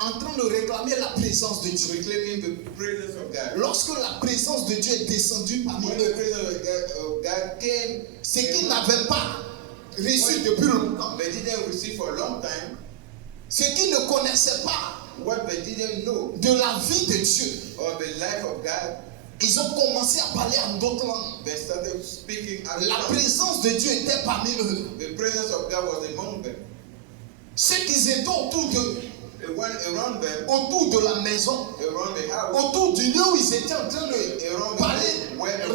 en train de réclamer la présence de Dieu. proclaiming the presence of God. Lorsque la présence de Dieu est descendue parmi When eux, the presence of God came, ce qu'ils n'avaient pas reçu depuis longtemps, they didn't receive for a long time. ce qu'ils ne connaissaient pas What they didn't know de la vie de Dieu, of the life of God, ils ont commencé à parler en d'autres langues. they started speaking out La loud. présence de Dieu était parmi eux. The presence of God was among them. Ceux qui étaient autour d'eux, They went around them, autour de la maison, around the house, autour du lieu où ils étaient en train de around parler,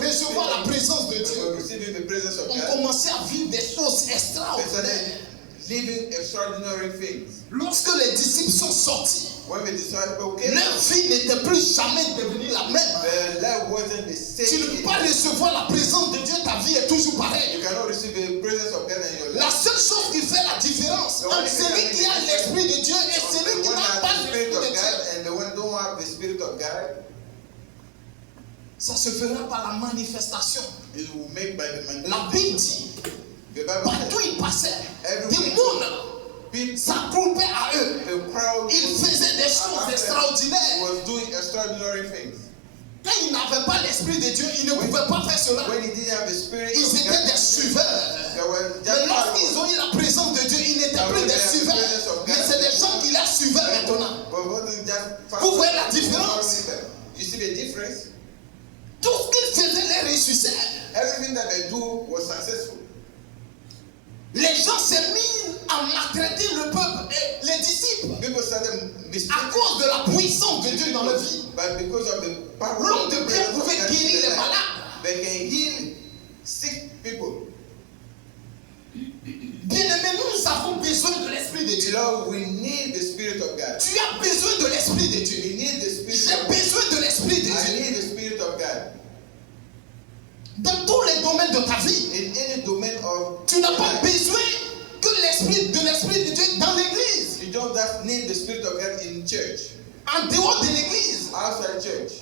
recevoir la présence de they were Dieu, receiving the presence of ont God. commencé à vivre des choses They extraordinaires. started living extraordinary things. Lorsque les disciples sont sortis, When the disciples came, leur vie n'était plus jamais devenue la même. their life wasn't the Tu ne same. peux pas recevoir la présence de Dieu, ta vie est toujours You pareille. cannot receive the presence of God in your La life. seule chose qui fait la différence entre celui qui a l'esprit de Dieu et The celui qui one n'a has pas the spirit l'esprit of de God Dieu, and the one don't have the spirit of God, ça se fera par la manifestation. it will make by the La Bible dit, The Bible partout says, ils passaient, des everywhere mondes people, s'accroupaient à eux. the crowd Ils faisaient des choses extraordinaires. was doing extraordinary things. Quand ils n'avaient pas l'esprit de Dieu, ils ne pouvaient pas faire cela. When he didn't have the spirit Ils of étaient God, des suiveurs. they were Mais just lorsqu'ils ont eu la présence de Dieu, ils n'étaient plus des suiveurs. Mais c'est des gens qui les suivaient maintenant. But wasn't just Vous voyez la différence? You see the difference? Tout ce qu'ils faisaient les réussissait. Everything that they do was successful. Les gens s'est mis à maltraiter le peuple et les disciples People started à mistaking, cause de la puissance de Dieu dans leur vie. but because of the power L'homme of de the Dieu presence of pouvait God in guérir their les life, malades. they can heal sick people. Bien-aimés, nous avons besoin de l'esprit de Dieu. Beloved, we need the spirit of God. Tu as besoin de l'esprit de Dieu. We need the spirit J'ai of God. besoin de l'esprit de I Dieu. need the spirit of God. Dans tous les domaines de ta vie, In any domain of tu n'as your pas life. besoin que l'esprit de Dieu dans l'église. You don't just need the spirit of God in church, En dehors de l'église, outside church.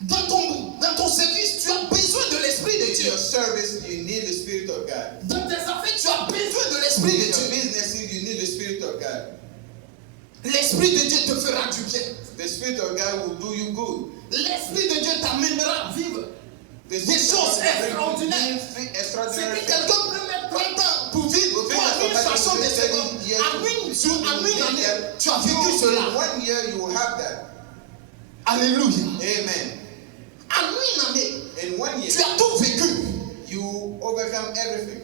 dans ton service, tu as besoin de l'esprit de In Dieu. your service, you need the spirit of God. Dans tes affaires, tu as besoin de l'esprit In de your Dieu. businesses, you need the spirit of God. L'esprit de Dieu te fera du bien. The Spirit of God will do you good. L'Esprit de Dieu t'amènera à vivre des choses extraordinaires. C'est que quelqu'un peut mettre 30 ans pour vivre une façon de seconde. En une année, tu as vécu cela. 1 year you will have that. Alléluia. Amen. En une année, In 1 year, tu as tout vécu. you overcome everything.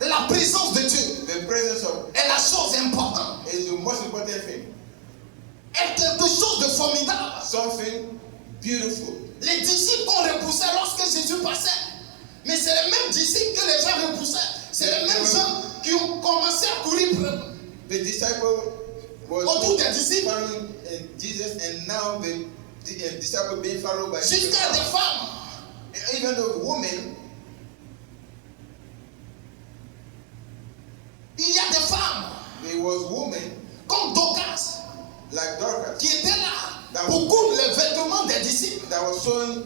La présence de Dieu The presence of est la chose importante. is the most important thing. Est quelque chose de formidable. Something beautiful. Les disciples ont repoussé lorsque Jésus passait. Mais c'est les mêmes disciples que les gens repoussaient. C'est les mêmes gens qui ont commencé à courir The disciple was autour des disciples. following Jesus, and now the disciple being followed by Jusqu'à des femmes. even though women, Il y a des femmes there was women comme Dorcas like Dorcas qui étaient là pour coudre les vêtements des disciples. that was sewing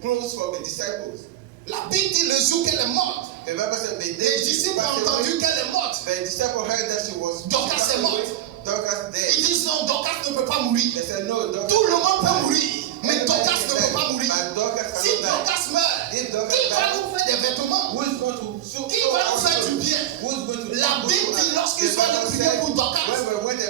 clothes for the disciples. La Bible dit le jour qu'elle est morte. The Bible said the day Les she disciples ont passed entendu away, qu'elle est morte. the disciple heard that she was Dorcas passed est away. morte. Dorcas dead. Ils disent non, Dorcas ne peut pas mourir. They said no, Dorcas. Tout le monde peut mourir, mais Everybody Dorcas can ne peut die, pas mourir. but Dorcas Si cannot die. Dorcas meurt, If Dorcas qui va dies, nous faire des vêtements? who is going to sew Qui va nous faire du clothes? bien? Who is going to La Bible dit lorsqu'ils sont allés prier pour Dorcas,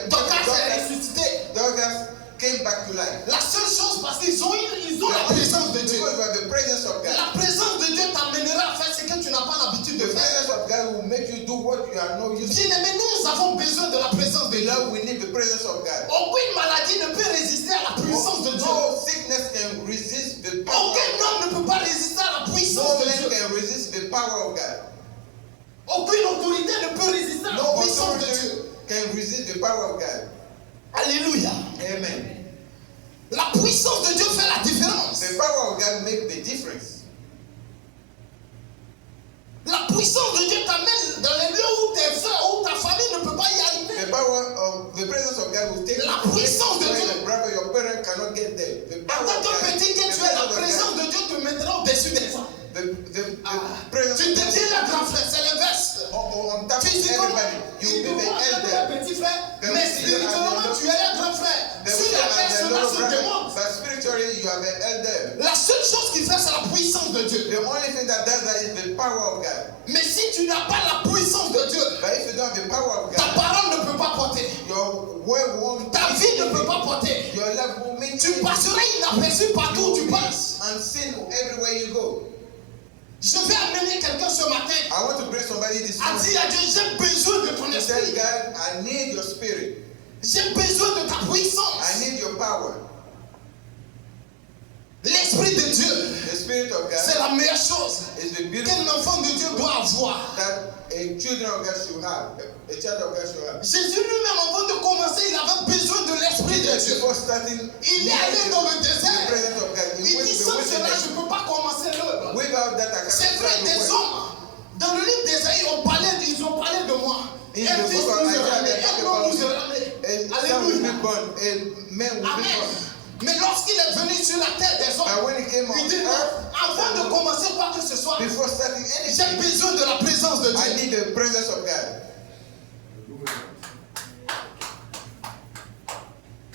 Dorcas est ressuscité. Dorcas came back to life. La seule chose, parce qu'ils ont la présence de Dieu. Because of the presence of God. La présence de Dieu t'amènera à faire ce que tu n'as pas l'habitude de The faire. presence of God will make you do what you are not used to. Bien-aimés, nous avons besoin de la présence de Dieu. Beloved, we need the presence of God. Aucune maladie ne peut résister à la puissance de Dieu. No sickness can resist the power of Aucun God. homme ne peut pas résister à la No puissance de man Dieu. can resist the power of God. Aucune autorité ne peut résister à la No puissance de authority Dieu. can resist the power of God. Alléluia. Amen. La puissance de Dieu fait la différence. The power of God makes the difference. La puissance de Dieu t'amène dans les lieux où tes frères ou ta famille ne peut pas y arriver. The presence of God will take La you puissance de where Dieu. your brother, your parent cannot get there. The En power tant of que God, petit que the tu es, la presence of présence God, de Dieu te mettra au-dessus des gens. the presence Tu of God deviens le grand frère, c'est l'inverse. on top of Physiquement, everybody. You tu will peux be voir the un elder. petit frère, Then mais we see you as spirituellement, the tu es un grand frère. Then Si we la are the personne little se brother, démontre, but spiritually you are the elder. la seule chose qu'il fait, c'est la puissance de Dieu. The only thing that does that is the power of God. Mais si tu n'as pas la puissance de Dieu, But if you don't have the power of ta God, parole ne peut pas porter. your word won't Ta vie ne peut pas porter. your life won't mean Tu passeras inaperçu partout où tu passes. unseen everywhere you go. Je vais amener quelqu'un ce matin I want to bring somebody this à morning. dire à Dieu, j'ai besoin de ton You tell esprit. God, I need your spirit. J'ai besoin de ta I puissance. need your power. L'esprit de Dieu, The spirit of c'est God la meilleure chose is the beautiful qu'un enfant de Dieu doit avoir. that a children of God should have. A child of God should have. Jésus lui-même, avant de commencer, il avait besoin de l'esprit de Dieu. Before starting, Il est allé dans le the désert. presence of God. Il He went dit to the sans cela, wilderness. je ne peux pas commencer l'œuvre. Without that, I C'est cannot vrai, start the des work. hommes, dans le livre d'Ésaïe, ils ont parlé de moi. In Un the fils book of nous est Isaiah, ramené, they talk un homme about nous est ramené. a son will be Alléluia. born, a man will be Amen. born. Mais lorsqu'il est venu sur la terre des But hommes, when he came on il dit non, earth, avant de commencer quoi que ce soit, before starting j'ai anything, besoin de la présence de I Dieu. need the presence of God.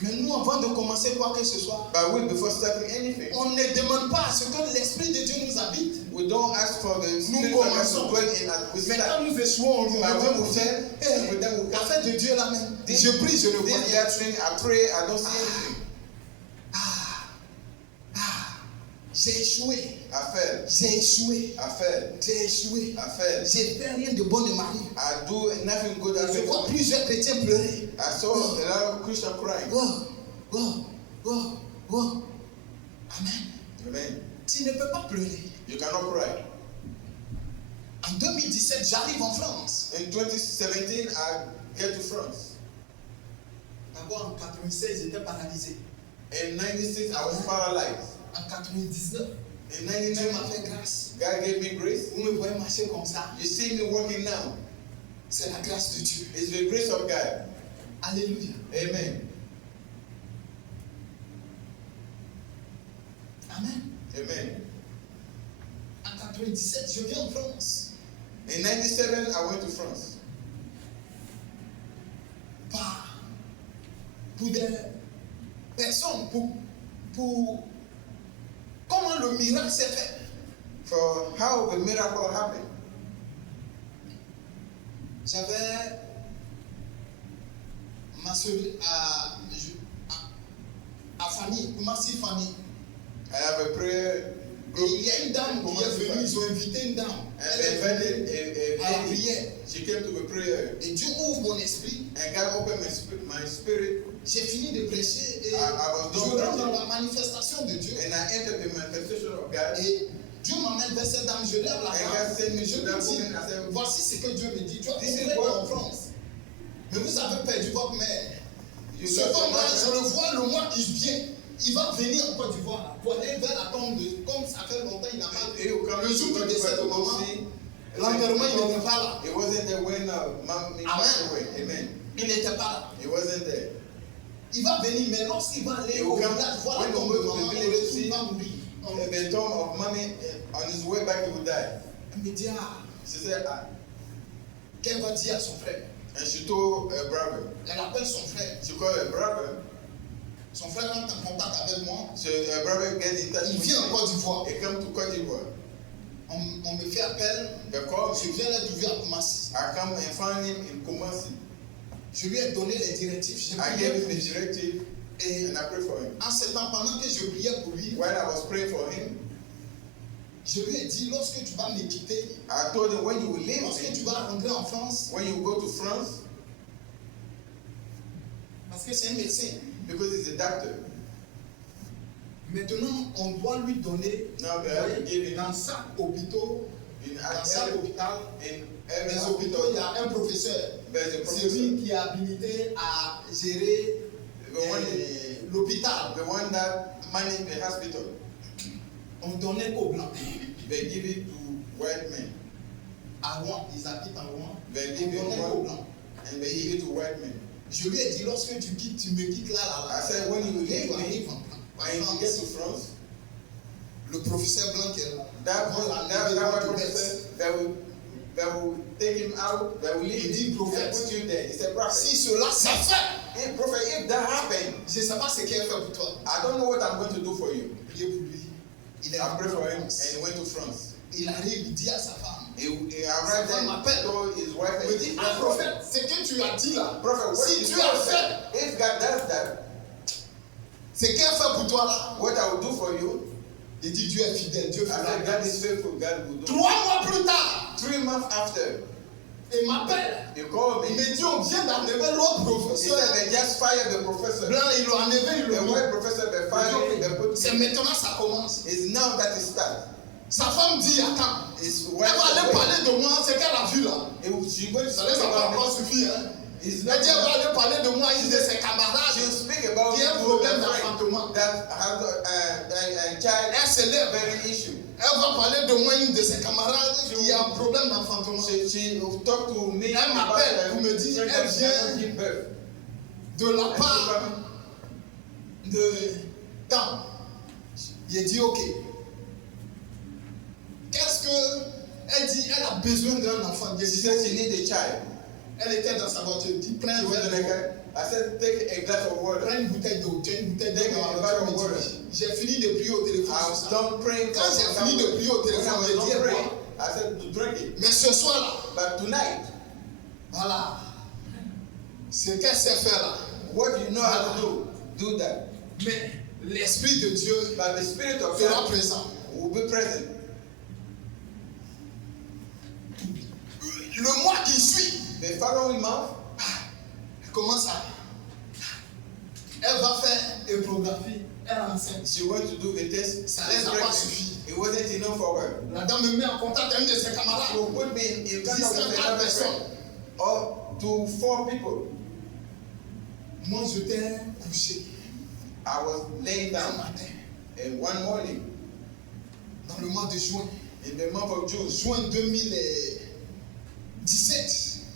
Mais nous, avant de commencer quoi que ce soit, But we, before starting anything, on ne demande pas à ce que l'Esprit de Dieu nous habite. we don't ask for the spirit of God to dwell in us. We Mais start. quand nous échouons, on nous But when dit, we fail, hey, then we l'affaire de Dieu là même. Je prie, je ne vois this rien. year thing, I pray, I don't see anything. J'ai échoué. I fail. J'ai échoué. I fail. J'ai échoué. I fail. J'ai fait rien de bon de ma vie. I do nothing good. Je vois plusieurs chrétiens pleurer. I saw a lot of Christians crying. Wow. Amen. Amen. Tu ne peux pas pleurer. You cannot cry. En 2017, j'arrive en France. In 2017, I get to France. D'abord en 96, j'étais paralysé. In 96, I was paralyzed. En 99, In Dieu 99, m'a fait grâce. God gave me grace. Vous me voyez marcher comme ça. You see me walking now. C'est la grâce de Dieu. It's the grace of God. Alléluia. Amen. Amen. Amen. En 97, je viens en France. In 97, I went to France. Pour des Personne pour comment le miracle s'est fait. For how the miracle happened. J'avais ma soeur à Fanny, Koumassi Fanny. I have a prayer Et group. il y a une dame qui est venue, ils ont invité une dame. And they invited à la a lady. prière. She came to the prayer. Et Dieu ouvre mon esprit. And God opened my spirit. J'ai fini de prêcher et I was je done rentre dans preaching. la manifestation de Dieu. And I entered the manifestation of God. Et Dieu m'amène vers cette dame, je lève la And main. God sent me Je to lui that dis, woman. I said, voici ce que Dieu me dit. Tu as This is ouvré what- en France. Mais vous avez perdu votre mère. You Ce got homme-là, your je mother. le vois le mois qui vient. Il va venir en Côte d'Ivoire pour aller vers la tombe de. Comme ça fait longtemps, il n'a pas. He will come Le jour to du décès de to maman, see. l'enterrement, il n'était pas là. It wasn't there when mom passed away. Amen. Il n'était pas là. It wasn't there. Il va venir, mais lorsqu'il va aller He au will come village voir la when tombe he de goes to maman, the il village to retourne, see il va mourir. the tomb of mommy. On his way back, he would die. Elle me dit, ah, She said, qu'elle va dire à son frère. and she told her brother. Elle appelle son frère. She called her brother. Son frère rentre en contact avec moi. So her brother gets in touch Il with vient en me. Côte d'Ivoire. He come to Côte d'Ivoire. On me fait appel. They call Je me. viens le trouver à Koumassi. I come and find him in Kumasi. Je lui ai donné les directives. J'ai I prié gave pour him the lui. directive Et and I prayed for him. en ce temps, pendant que je priais pour lui, While I was praying for him, je lui ai dit, lorsque tu vas me quitter, I told him when you will leave lorsque tu me, vas rentrer en France, when you go to France, parce que c'est un médecin, because he's a doctor. maintenant on doit lui donner Now they have to give him dans chaque hôpital, in dans chaque hôpital, every les hôpitaux, il y a un professeur. there's a C'est professor. lui qui est habilité à gérer The one, l'hôpital. the one that managed the hospital. On donnait qu'aux blancs. They give it to white men. À Rouen, ils habitent en Rouen. They On give it donnait to qu'aux one, blancs. and they give it to white men. Je lui ai dit, lorsque tu me quittes là, I said, when you leave tu me, arrives en and you get to France, le professeur blanc qui est là. that va one, l'enlever that dans one le professor that will take him out, that will leave Il dit him, prophète. and put you there. He said, prophet. Si cela s'est fait, Hey, prophet, if that happened, je ne sais pas ce qu'il a fait pour toi. I don't know what I'm going to do for you. Priez pour lui. Il est I rentré prayed for en him, and France. he went to France. Il arrive, il dit à sa femme. He arrived there and told his wife, Il me dit, ah prophète, ce que tu as dit là, prophet, what si you tu as said, fait if God does that, ce qu'il a fait pour toi là, what I will do for you, il dit Dieu est fidèle, Dieu I fera. said, God is faithful, God will do. 3 mois plus tard, 3 months after, il m'appelle. he called Il me. me dit, on vient d'enlever l'autre He professeur. said they just fired the professor. Blanc, ils l'ont enlevé, ils The l'ont mis. white professor they fired, they put C'est maintenant ça commence. It's now that it starts. Sa femme dit, attends, It's elle va aller parler de moi, ce qu'elle a vu là. She's going to Ça speak ne va about pas suffire. Hein? It's Elle not dit, elle va aller parler de moi, une de ses she'll camarades speak about qui a un you, problème the friend d'enfantement. that has a child Elle se lève. bearing issue. Elle va parler de moi, une de ses camarades qui a un problème d'enfantement. She will talk to me Elle about m'appelle pour me dire, elle vient give birth. de la part de temps. Il dit, ok. Qu'est-ce que elle dit? Elle a besoin d'un enfant. She said she need a child. Elle était dans sa voiture. Elle dit, prends She un went to verre the d'eau. car. I said, take a glass of water. Prends une bouteille d'eau. Tu as une bouteille d'eau Take dans a la bottle voiture. of Elle water. dit, j'ai fini de prier au téléphone. I sur was ça. done praying Quand j'ai fini de prier au téléphone, when I j'ai was dit, done elle praying, boit. I said to drink it. Mais ce soir-là, But tonight, voilà. Ce qu'elle sait faire là. what you know how to do that. Mais l'Esprit de Dieu But the Spirit of sera God présent. will be present. Le mois qui suit, The following month, elle commence à. Elle va faire échographie. Elle est enceinte. she went to do a test. Ça les a pas suffi. It wasn't enough for her. La dame me met en contact avec un de ses She camarades. will put me in front of 10 another personnes. friend. Or to 4 people. Moi, j'étais couché I was laying un down. matin, And one morning, dans le mois de juin. in the month of June, Juin 2017.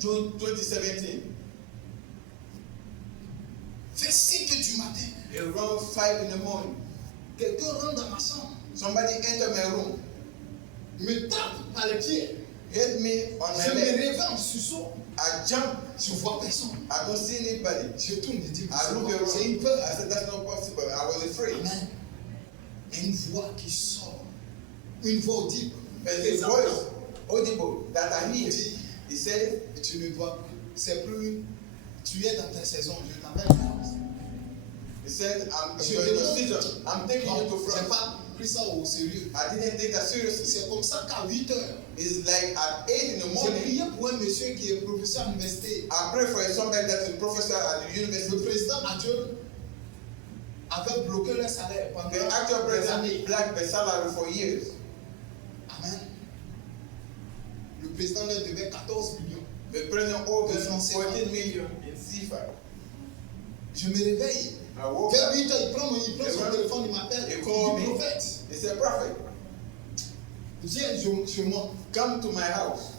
June 2017, Vers 5 du matin. around 5 in the morning, Quelqu'un rentre dans ma chambre. somebody entered my room, Me tape par les pieds. hit me on Je my me leg. réveille en sursaut. I jumped. Je vois personne. I don't see anybody. Je tourne et dis, I look j'ai around. une peur. I said, that's not possible. Et une voix qui sort, une voix audible. There's a voice audible that I hear. He said, Tu ne dois, c'est plus, tu es dans ta saison, je t'emmène là. he said, you're in your season. I'm taking you to J'ai France. pas pris ça au sérieux. I didn't take that seriously. C'est comme ça qu'à 8 heures, It's like at 8 in the j'ai morning, prié pour un monsieur qui est professeur à l'université. I pray for somebody that's a professor at the Le university. président actuel avait bloqué le salaire pendant The actual des president années. blacked the salary for years. Amen. Le président leur devait 14 millions. The president owed them Yes. 14 million in CFA. Je me réveille. I woke Vers up. 8 heures, il prend son téléphone, il m'appelle. He Il called dit me. prophète. He said, Prophet, Viens chez moi. come to my house.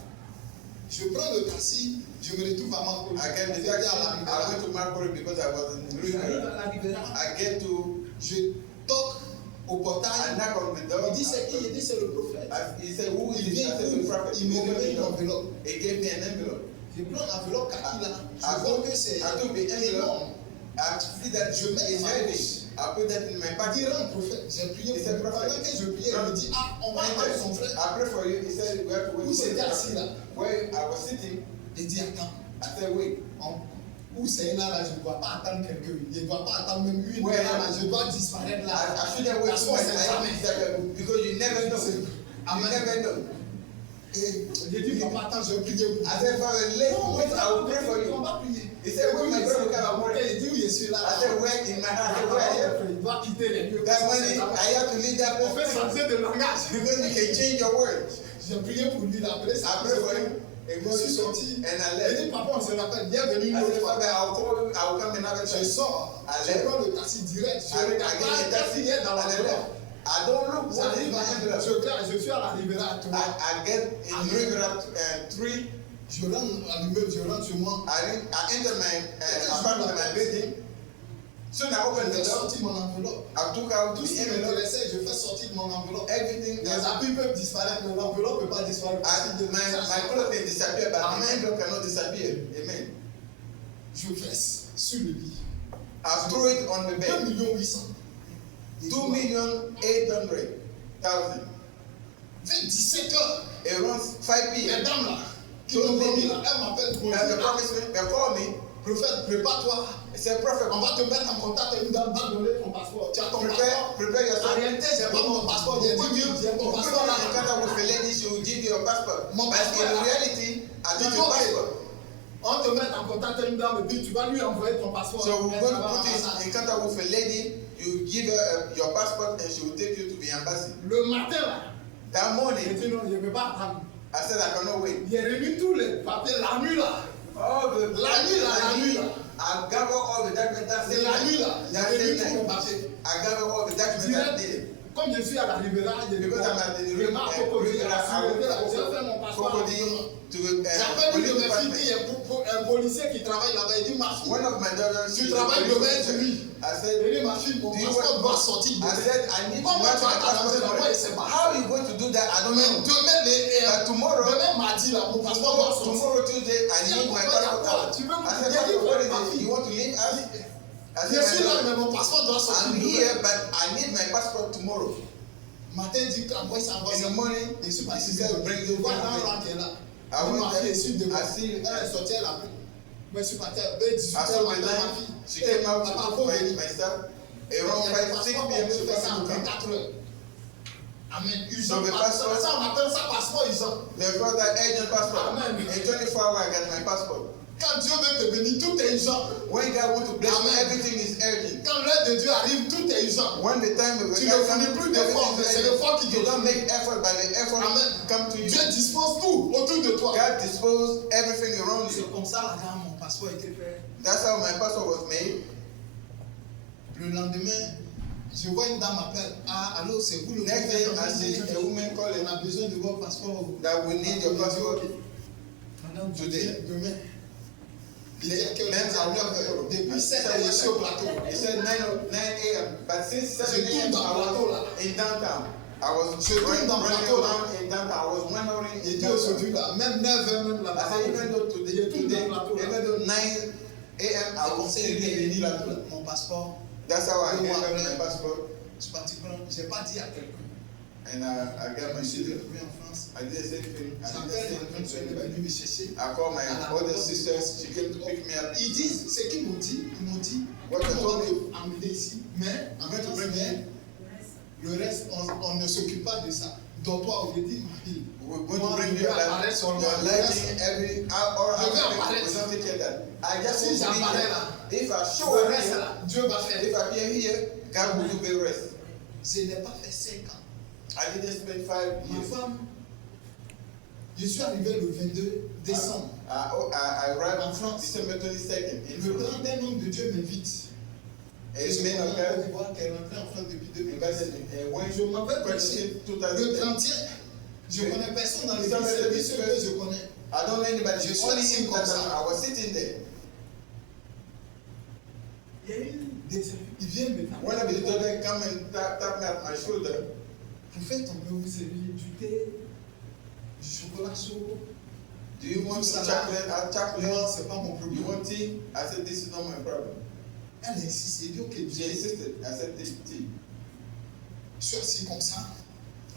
Je prends le taxi, je me retrouve à Marco. I get the taxi. I went to Marbury because I was in J'arrive River. à la Ribera. I get to, Je toque au I portail. knock on the door. Il dit c'est qui? Il dit c'est le prophète. He said, who is Il this? vient, I said, the prophet. il me réveille une enveloppe. He gave me an envelope. Je prends l'enveloppe kaki là. I Je vois que c'est I took the envelope. énorme. I see that Je mets it's ma heavy. bouche. I put that in my Il pocket. dit rends prophète. J'ai prié Il pour s'est lui. Pendant prophète. que je priais, il me dit ah, on va attendre son frère. I pray for you. He said, we have to wait Où for c'était the assis là? prophet. Where I was sitting, Il dit attends. I said, wait. Où c'est là, je ne dois pas attendre quelqu'un. Je ne dois pas attendre même une Ouais. heure là. Je dois disparaître là. I shouldn't wait Parce too qu'on much sait time jamais. because you never know. You never know. Et j'ai dit, papa, attends, je vais prier pour I said, Father, let non, wait, I will pray for on you. va prier. He said, when my brother came, I will pray. Il dit, où je suis là. I said, where in my heart? I said, where I am? Il doit quitter les lieux. That money, I have to leave that On fait place changer de langage. because you can change your words. J'ai prié pour lui, après ça. I pray for him. Et je suis sorti. And I Il left. dit, papa, on se rappelle, bienvenue une I autre said, fois. Father, I'll call you. I will come another Je time. sors, I je left. prends le taxi direct. Je I regarde get a pas taxi qu'est-ce qu'il y a dans and I l'enveloppe. left. I don't look what is J'arrive, in my envelope. je suis à la Ribera à toi. I get in River 3. Je rentre à l'immeuble, je rentre chez moi. I enter my apartment, my building. Soon I opened the J'ai door. sorti mon enveloppe. I took out Tout ce the qui envelope. m'intéressait, je fais sortir mon enveloppe. Everything. Les habits peuvent disparaître, mais l'enveloppe ne peut pas disparaître. My clothes can disappear, but my envelope cannot disappear. Amen. Je verse sur le lit. I throw it on the 1 bed. 800 000. 2,800,000. Vers 17 heures, Around 5 les p.m. dames là, qui m'ont promis là, elles m'appellent pour That's the dire, promise. They call me. prophète, prépare-toi. They say, Prophet, On va te mettre en contact avec une dame, va donner ton passeport. Tu as ton passeport. prepare En yourself. réalité, j'ai pas mon passeport. J'ai dit oui, j'ai mon Put passeport you là. in contact with a lady, she will give you your passport. Mon But passeport in là. reality, I Il don't dit have ok, passport. on te met en contact avec une dame et puis tu vas lui envoyer ton passeport. So we're Elle going va to put à you l'ambassade. in contact with a lady, you give her your passport and she will take you to the embassy. Le matin là, That j'ai morning, dit non, je ne peux pas attendre. I said I cannot wait. J'ai remis tous les papiers la nuit là. All the La nuit là, la nuit là. I gather all the documents that C'est same la nuit night. là. J'ai That remis same tous mes night. papiers. I gather all the documents that day. Comme je suis à la Ribera, je Because I'm at the je marque au Cocody, à la sûreté là, j'ai fait mon passeport. Cocody to J'appelle une de police mes filles department. qui est un policier qui travaille là-bas. Il dit ma fille, One of my daughters. tu travailles demain et tu lis. I said, Il dit ma fille, mon Do you passeport want- doit sortir I demain. said, I need to Comment match tu my vas t'annoncer passport. là-bas, il sait pas. How are you going to do that? I don't know. Demain, But tomorrow, demain mardi là, mon passeport doit sortir. tomorrow Tuesday, I need my passport out. Tu veux I said, me dire what is ma it? fille? You want to leave us? I Je said, suis là, my mais daughter, mon passeport doit sortir I'm demain. here, but I need my passport tomorrow. Matin dit envoie ça, envoie In ça. the morning, Je suis parti. she said, bring Je the vois one. dans l'an qui est là. I Je dis, went ma fille est sur there. devant. I see. Elle est sortie, elle a pris. Moi, je suis parti à 18 I heures saw matin, the ma line. fille. She came out Papa, to faut my venir. myself. Il y Around a 5, des 6 passeports, p.m. on she fait ça en was 24 heures. Amen. So the passport- Ça, on appelle ça passeport usant. They brought that agent passport. Amen. In 24 hours, I got my passport. Quand Dieu veut te bénir, tout est usant. When God wants to bless you, Amen. everything is urgent. Quand l'heure de Dieu arrive, tout est usant. When the time of Tu God ne comes, fournis plus d'efforts, everything c'est is l'effort qui urgent. te You don't fournit. make effort, but the effort Amen. come to you. Dieu dispose tout autour de toi. God disposes everything around C'est you. comme ça, là, quand mon passeport a été fait. That's how my passport was made. Le lendemain, je vois une dame m'appelle. Ah, allô, c'est vous le Next day, prophète. I see a woman calling On a besoin de votre passeport. that we need your passport. Madame, Today. demain. Il est à quelle Même à heure? 9 heures. Depuis 7 heures, je suis au plateau. He said 9 a.m. But since 7 Je tourne a.m. dans I le plateau, là. was in downtown. I was Je tourne dans le running plateau, là. around in downtown. I was wandering J'ai in dit downtown. aujourd'hui, là, même 9 heures, même I là-bas. said even though Je today, tourne dans le plateau, là. even though 9 a.m. I J'ai was conseillé still de in venir plateau. mon passeport. That's how I Deux mois got après. my passport. Je suis parti prendre, je n'ai pas dit à quelqu'un. And I got my Je suis children. retrouvé en France. I didn't say anything. I Sa didn't mère say est anything to venue anybody. me chercher. I called my other sisters. She came to pick me up. Ils disent, ce qu'ils m'ont dit, ils m'ont dit, What they on told va me. t'emmener ici, mais en I'm going to bring mais le reste, on ne s'occupe pas de ça. Donc toi, on veut dire, ma fille, We're going moi, to bring je you vais apparaître like sur your le lighting reste. every hour. Je vais apparaître. We don't take care of that. I just Si want to j'apparais be là, here. If I show le up reste here, là, Dieu va faire. if I appear here, God will do the rest. Je n'ai pas fait 5 ans. I didn't spend 5 Ma years. femme, je suis arrivé le 22 décembre. I arrived En France. December 22nd in Le France. grand homme de Dieu m'invite. Et Et je men of connais en Côte God d'Ivoire qui est rentré en France depuis invited 2017. me. And when Je m'avais prêché in le 2010, 31. Je ne connais personne dans Oui. l'église, c'est lui seul que je connais. I don't know anybody. Je It's suis only assis him comme that ça. I was sitting there. Il y a eu des il vient me One of his daughters come and tap me at my shoulder. Vous faites tomber, vous servir du thé, du chocolat chaud. Do you want Tout ça some là. chocolate? Chocolate? Non, c'est pas mon You problème. want tea? I said, this is not my problem. Elle insiste, elle dit ok, She viens. insisted. I said, this tea. Je suis assis comme ça.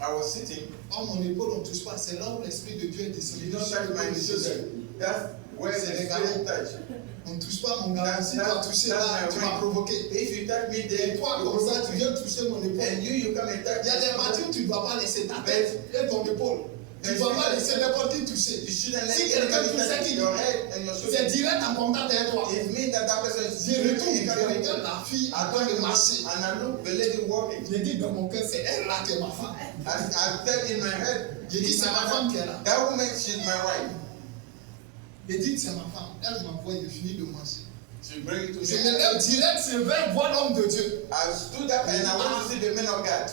I was sitting. Oh, mon épaule, on ne touche pas. C'est là où l'Esprit de Dieu est descendu. You don't sur touch l'épaule my de shoulder. Jésus. That's where the C'est spirit légal. touch. On ne touche pas mon gars. Si tu as That's touché my là, tu m'as ring. provoqué. If you touch me Et there, toi, you comme ça, provoke tu me. viens toucher mon épaule. And you come and touch Il y a des me. parties où tu ne dois pas laisser ta tête et ton épaule. Tu ne dois pas laisser n'importe qui toucher. You shouldn't let Si quelqu'un anybody touche touch qui your head and your c'est shoulder. direct en contact avec toi. It means that that person is Je retourne, je coming. regarde la fille I en train turn de marcher. and I look the lady walking. J'ai dit dans mon cœur, c'est elle là qui est ma femme. I said in my head, J'ai dit, c'est ma femme qui est là. that woman, she's my wife. J'ai dit, c'est ma femme. Elle m'envoie, j'ai fini de manger. She bring it to Je me. me lève direct, je vais voir l'homme de Dieu. I stood up and I went to see the man of God.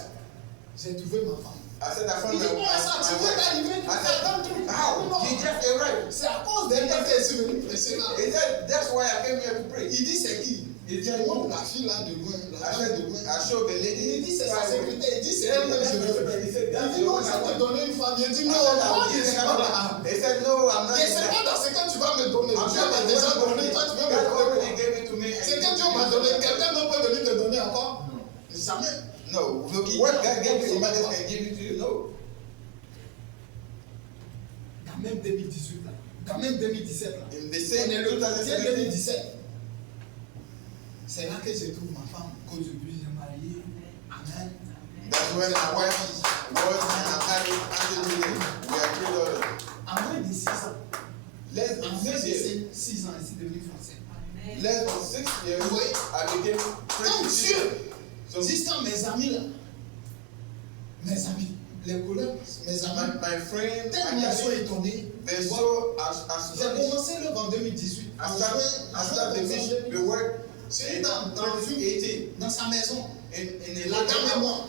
J'ai trouvé ma femme. I said, I Il found dit, my comment ça, tu viens wife. d'arriver, tu I fais tant de said, trucs. how? Non. He just arrived. C'est à cause d'elle que je suis venu prêcher là. He said, that's why I came here to pray. Il dit, c'est qui? Il dit, Je montre la fille là de loin. La I femme said, de loin. I showed the lady. Il dit, c'est sa far away. secrétaire. Il dit, c'est elle même, je veux. He said, Il that's dit, the non, one je I vais te want. donner une femme. Il dit, I non, said, moi, I'm je suis giving pas her là. that. He said, no, I'm not Et doing c'est that. pas dans ce que tu vas me donner. I'm Dieu m'a not déjà doing donné. Toi, tu veux me God donner already quoi? gave it to me. C'est que Dieu m'a donné. Quelqu'un d'autre peut venir te donner encore? Jamais. No, look, what God gave you, somebody else can give it to you. No. Dans même 2018 là. Dans même 2017 là. In the On same est le 2017, 2017. C'est là que je trouve ma femme. Qu'aujourd'hui, j'ai marié. Amen. that's when my wife was married until today. We are 3 daughters. En moins de 6 ans. Less En than moins 6 years. de 6 ans, ici devenu français. Less than 6 years, Oui. I became Quand French. Dieu, So jusqu'à mes amis là, mes amis, les collègues, mes amis, my friend, tellement ils sont étonnés. they're so J'ai astonished. commencé l'œuvre en 2018. I started the mission, the work C'est in dans 2018 dans sa maison. in La dame et moi,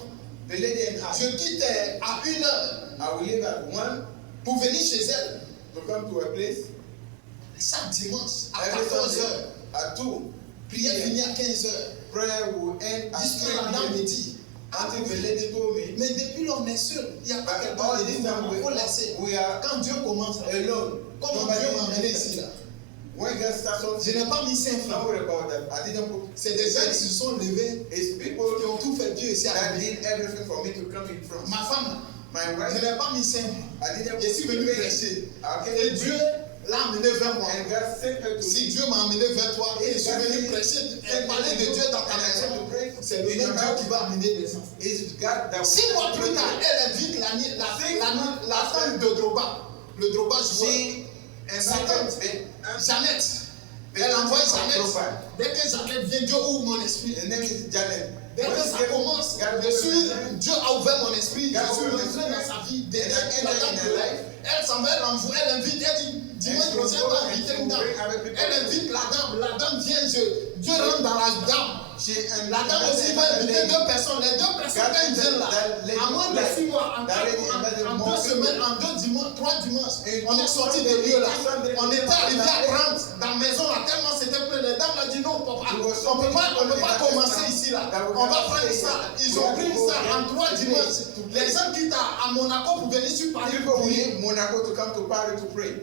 The lady and je I, quitte à 1h I will leave at 1 pour venir chez elle. to come to a place. Chaque dimanche à Every 14h. Sunday at 2. Prière finie à 15h. Prayer will end at Jusqu'à 3 la dame me p.m. dit. Until the lady told me, Mais depuis là, on est seul. Il n'y a pas but quelqu'un all qui this dit time il faut laisser. we are Quand Dieu commence, alone. comment Nobody Dieu m'a amené is ici là? When God starts off, Je n'ai pas mis 5 don't francs. worry about that. I didn't put. C'est des gens qui se sont levés, It's people qui ont tout fait Dieu ici à that venir. did everything for me to come in France. Ma femme, My je wife, n'ai pas mis 5 francs. I didn't Je suis venu prêcher. Et Dieu l'a amené vers moi. And God sent her to Si me. Dieu m'a amené vers toi et je suis venu prêcher et parler de Dieu dans ta maison, c'est le même Dieu qui va amener des enfants. It's God that 6 mois plus tard, elle invite la femme de Droba. Le Droba, je vois. she invited Jeannette. Elle envoie Jeannette. Dès que Jeannette vient, Dieu ouvre mon esprit. The name is Janet. Dès que ça commence, Dieu a ouvert mon esprit. Je suis rentré dans sa vie. Dès qu'elle elle s'en va, elle invite, elle dit, dimanche prochain, elle va inviter une dame. Elle invite la dame vient, Dieu rentre dans la dame. La dame aussi va inviter 2 personnes. Les 2 personnes, quand ils viennent là, à moins de 6 mois, en 2 semaines, en 2 dimanches, 3 dimanches, on est sorti de lieu là. On était arrivé à 30 dans la maison là, tellement c'était plein. Les dames ont dit non, papa, on ne peut pas commencer ici là. On va prendre ça. Ils ont pris ça en 3 dimanches. Les gens quittent à Monaco pour venir sur Paris. People will leave Monaco to come to Paris to pray.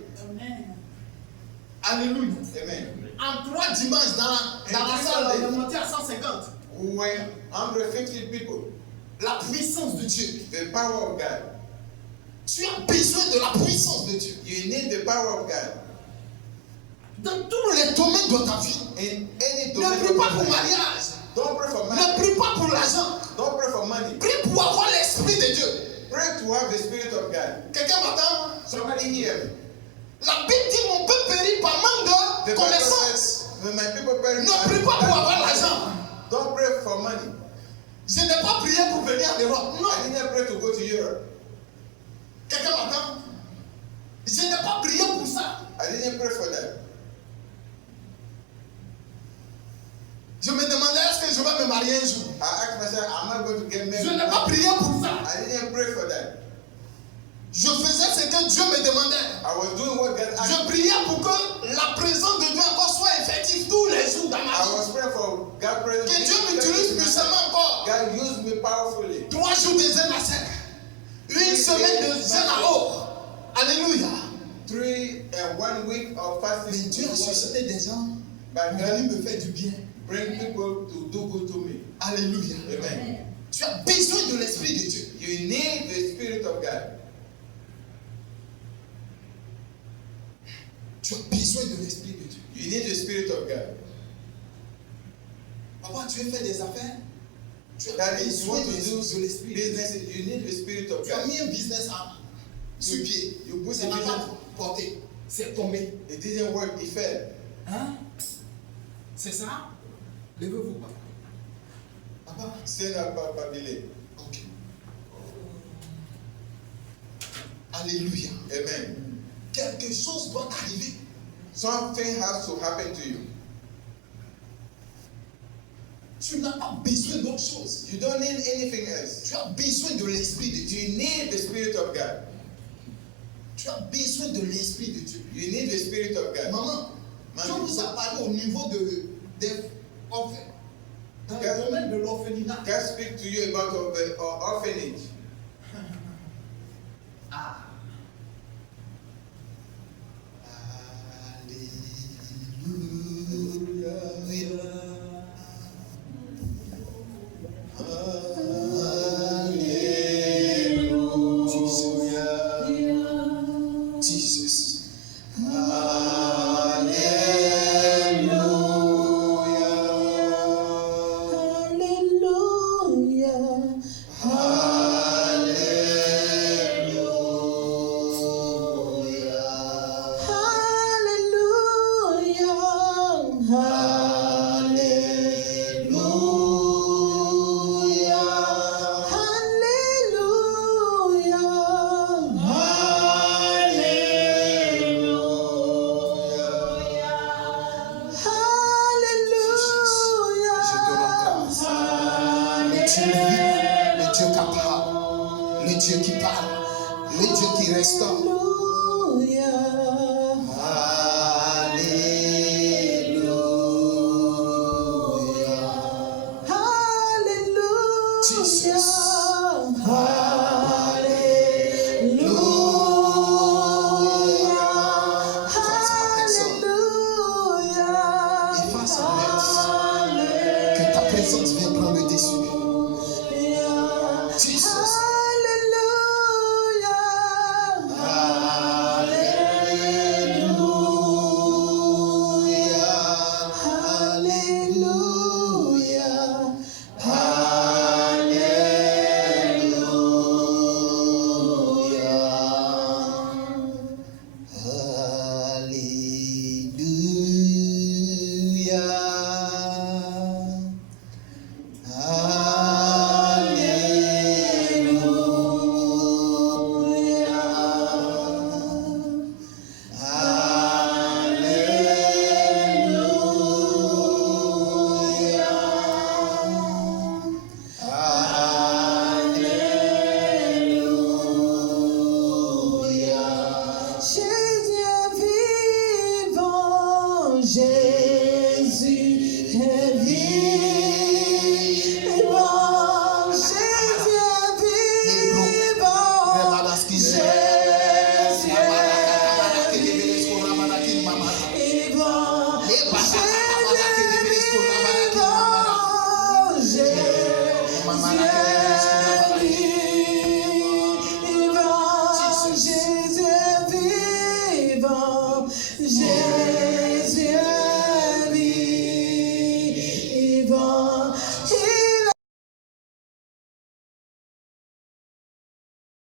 Alléluia. Amen. En 3 dimanches dans la salle, on est monté à 150. when 150 people, La puissance de Dieu. the power of God. Tu as besoin de la puissance de Dieu. You need the power of God. Dans tous les domaines de ta vie. In any Ne domain prie of pas your pour life. mariage. Don't pray for Ne money. prie pas pour l'argent. Don't pray for money. Prie pour avoir l'esprit de Dieu. Pray to have the Spirit of God. Quelqu'un m'entend? Somebody here. La Bible dit mon peuple périt par manque de The Bible connaissance. says, when my people perish, Ne prie pas pour avoir l'argent. don't pray for money. Je n'ai pas prié pour venir en Europe. Non. I didn't pray to go to Europe. Quelqu'un m'entend? Je n'ai pas prié pour ça. I didn't pray for that. Je me demandais est-ce que je vais me marier un jour. I asked myself, am I going to get married? Je n'ai pas prié pour ça. I didn't pray for that. Je faisais ce que Dieu me demandait. I was doing what God asked. Je priais pour que la présence de Dieu encore soit effective tous les jours dans ma I vie. was praying for God presence. Que Dieu m'utilise puissamment encore. God used me powerfully. 3 jours de jeûne à sec. Une semaine de jeûne à eau. Alléluia. 3 and 1 week of fasting. Mais Dieu a suscité des gens But qui God me fait du bien. bring people to do good to me. Alléluia. Amen. Tu as besoin de l'Esprit de Dieu. You need the Spirit of God. Tu as besoin de l'Esprit de Dieu. You need the Spirit of God. Papa, tu veux faire des affaires? Tu as That is, you besoin want to do de l'Esprit de Dieu. business, you need the Spirit of Tu as God. mis un business sur pied. You put Ça a n'a pas business, porté. C'est tombé. it didn't work, it fell. Hein? C'est ça? Levez-vous, papa. Papa. Stand up, Papa Billy. Ok. Alléluia. Amen. Quelque chose doit arriver. Something has to happen to you. Tu n'as pas besoin d'autre chose. You don't need anything else. Tu as besoin de l'Esprit de Dieu. You need the Spirit of God. Tu as besoin de l'Esprit de Dieu. You need the Spirit of God. Maman, Dieu vous a parlé au niveau des orphelins. Dans le domaine de l'orphelinat. God speak to you about the orphanage. Ah. Que ta présence vienne prendre le dessus.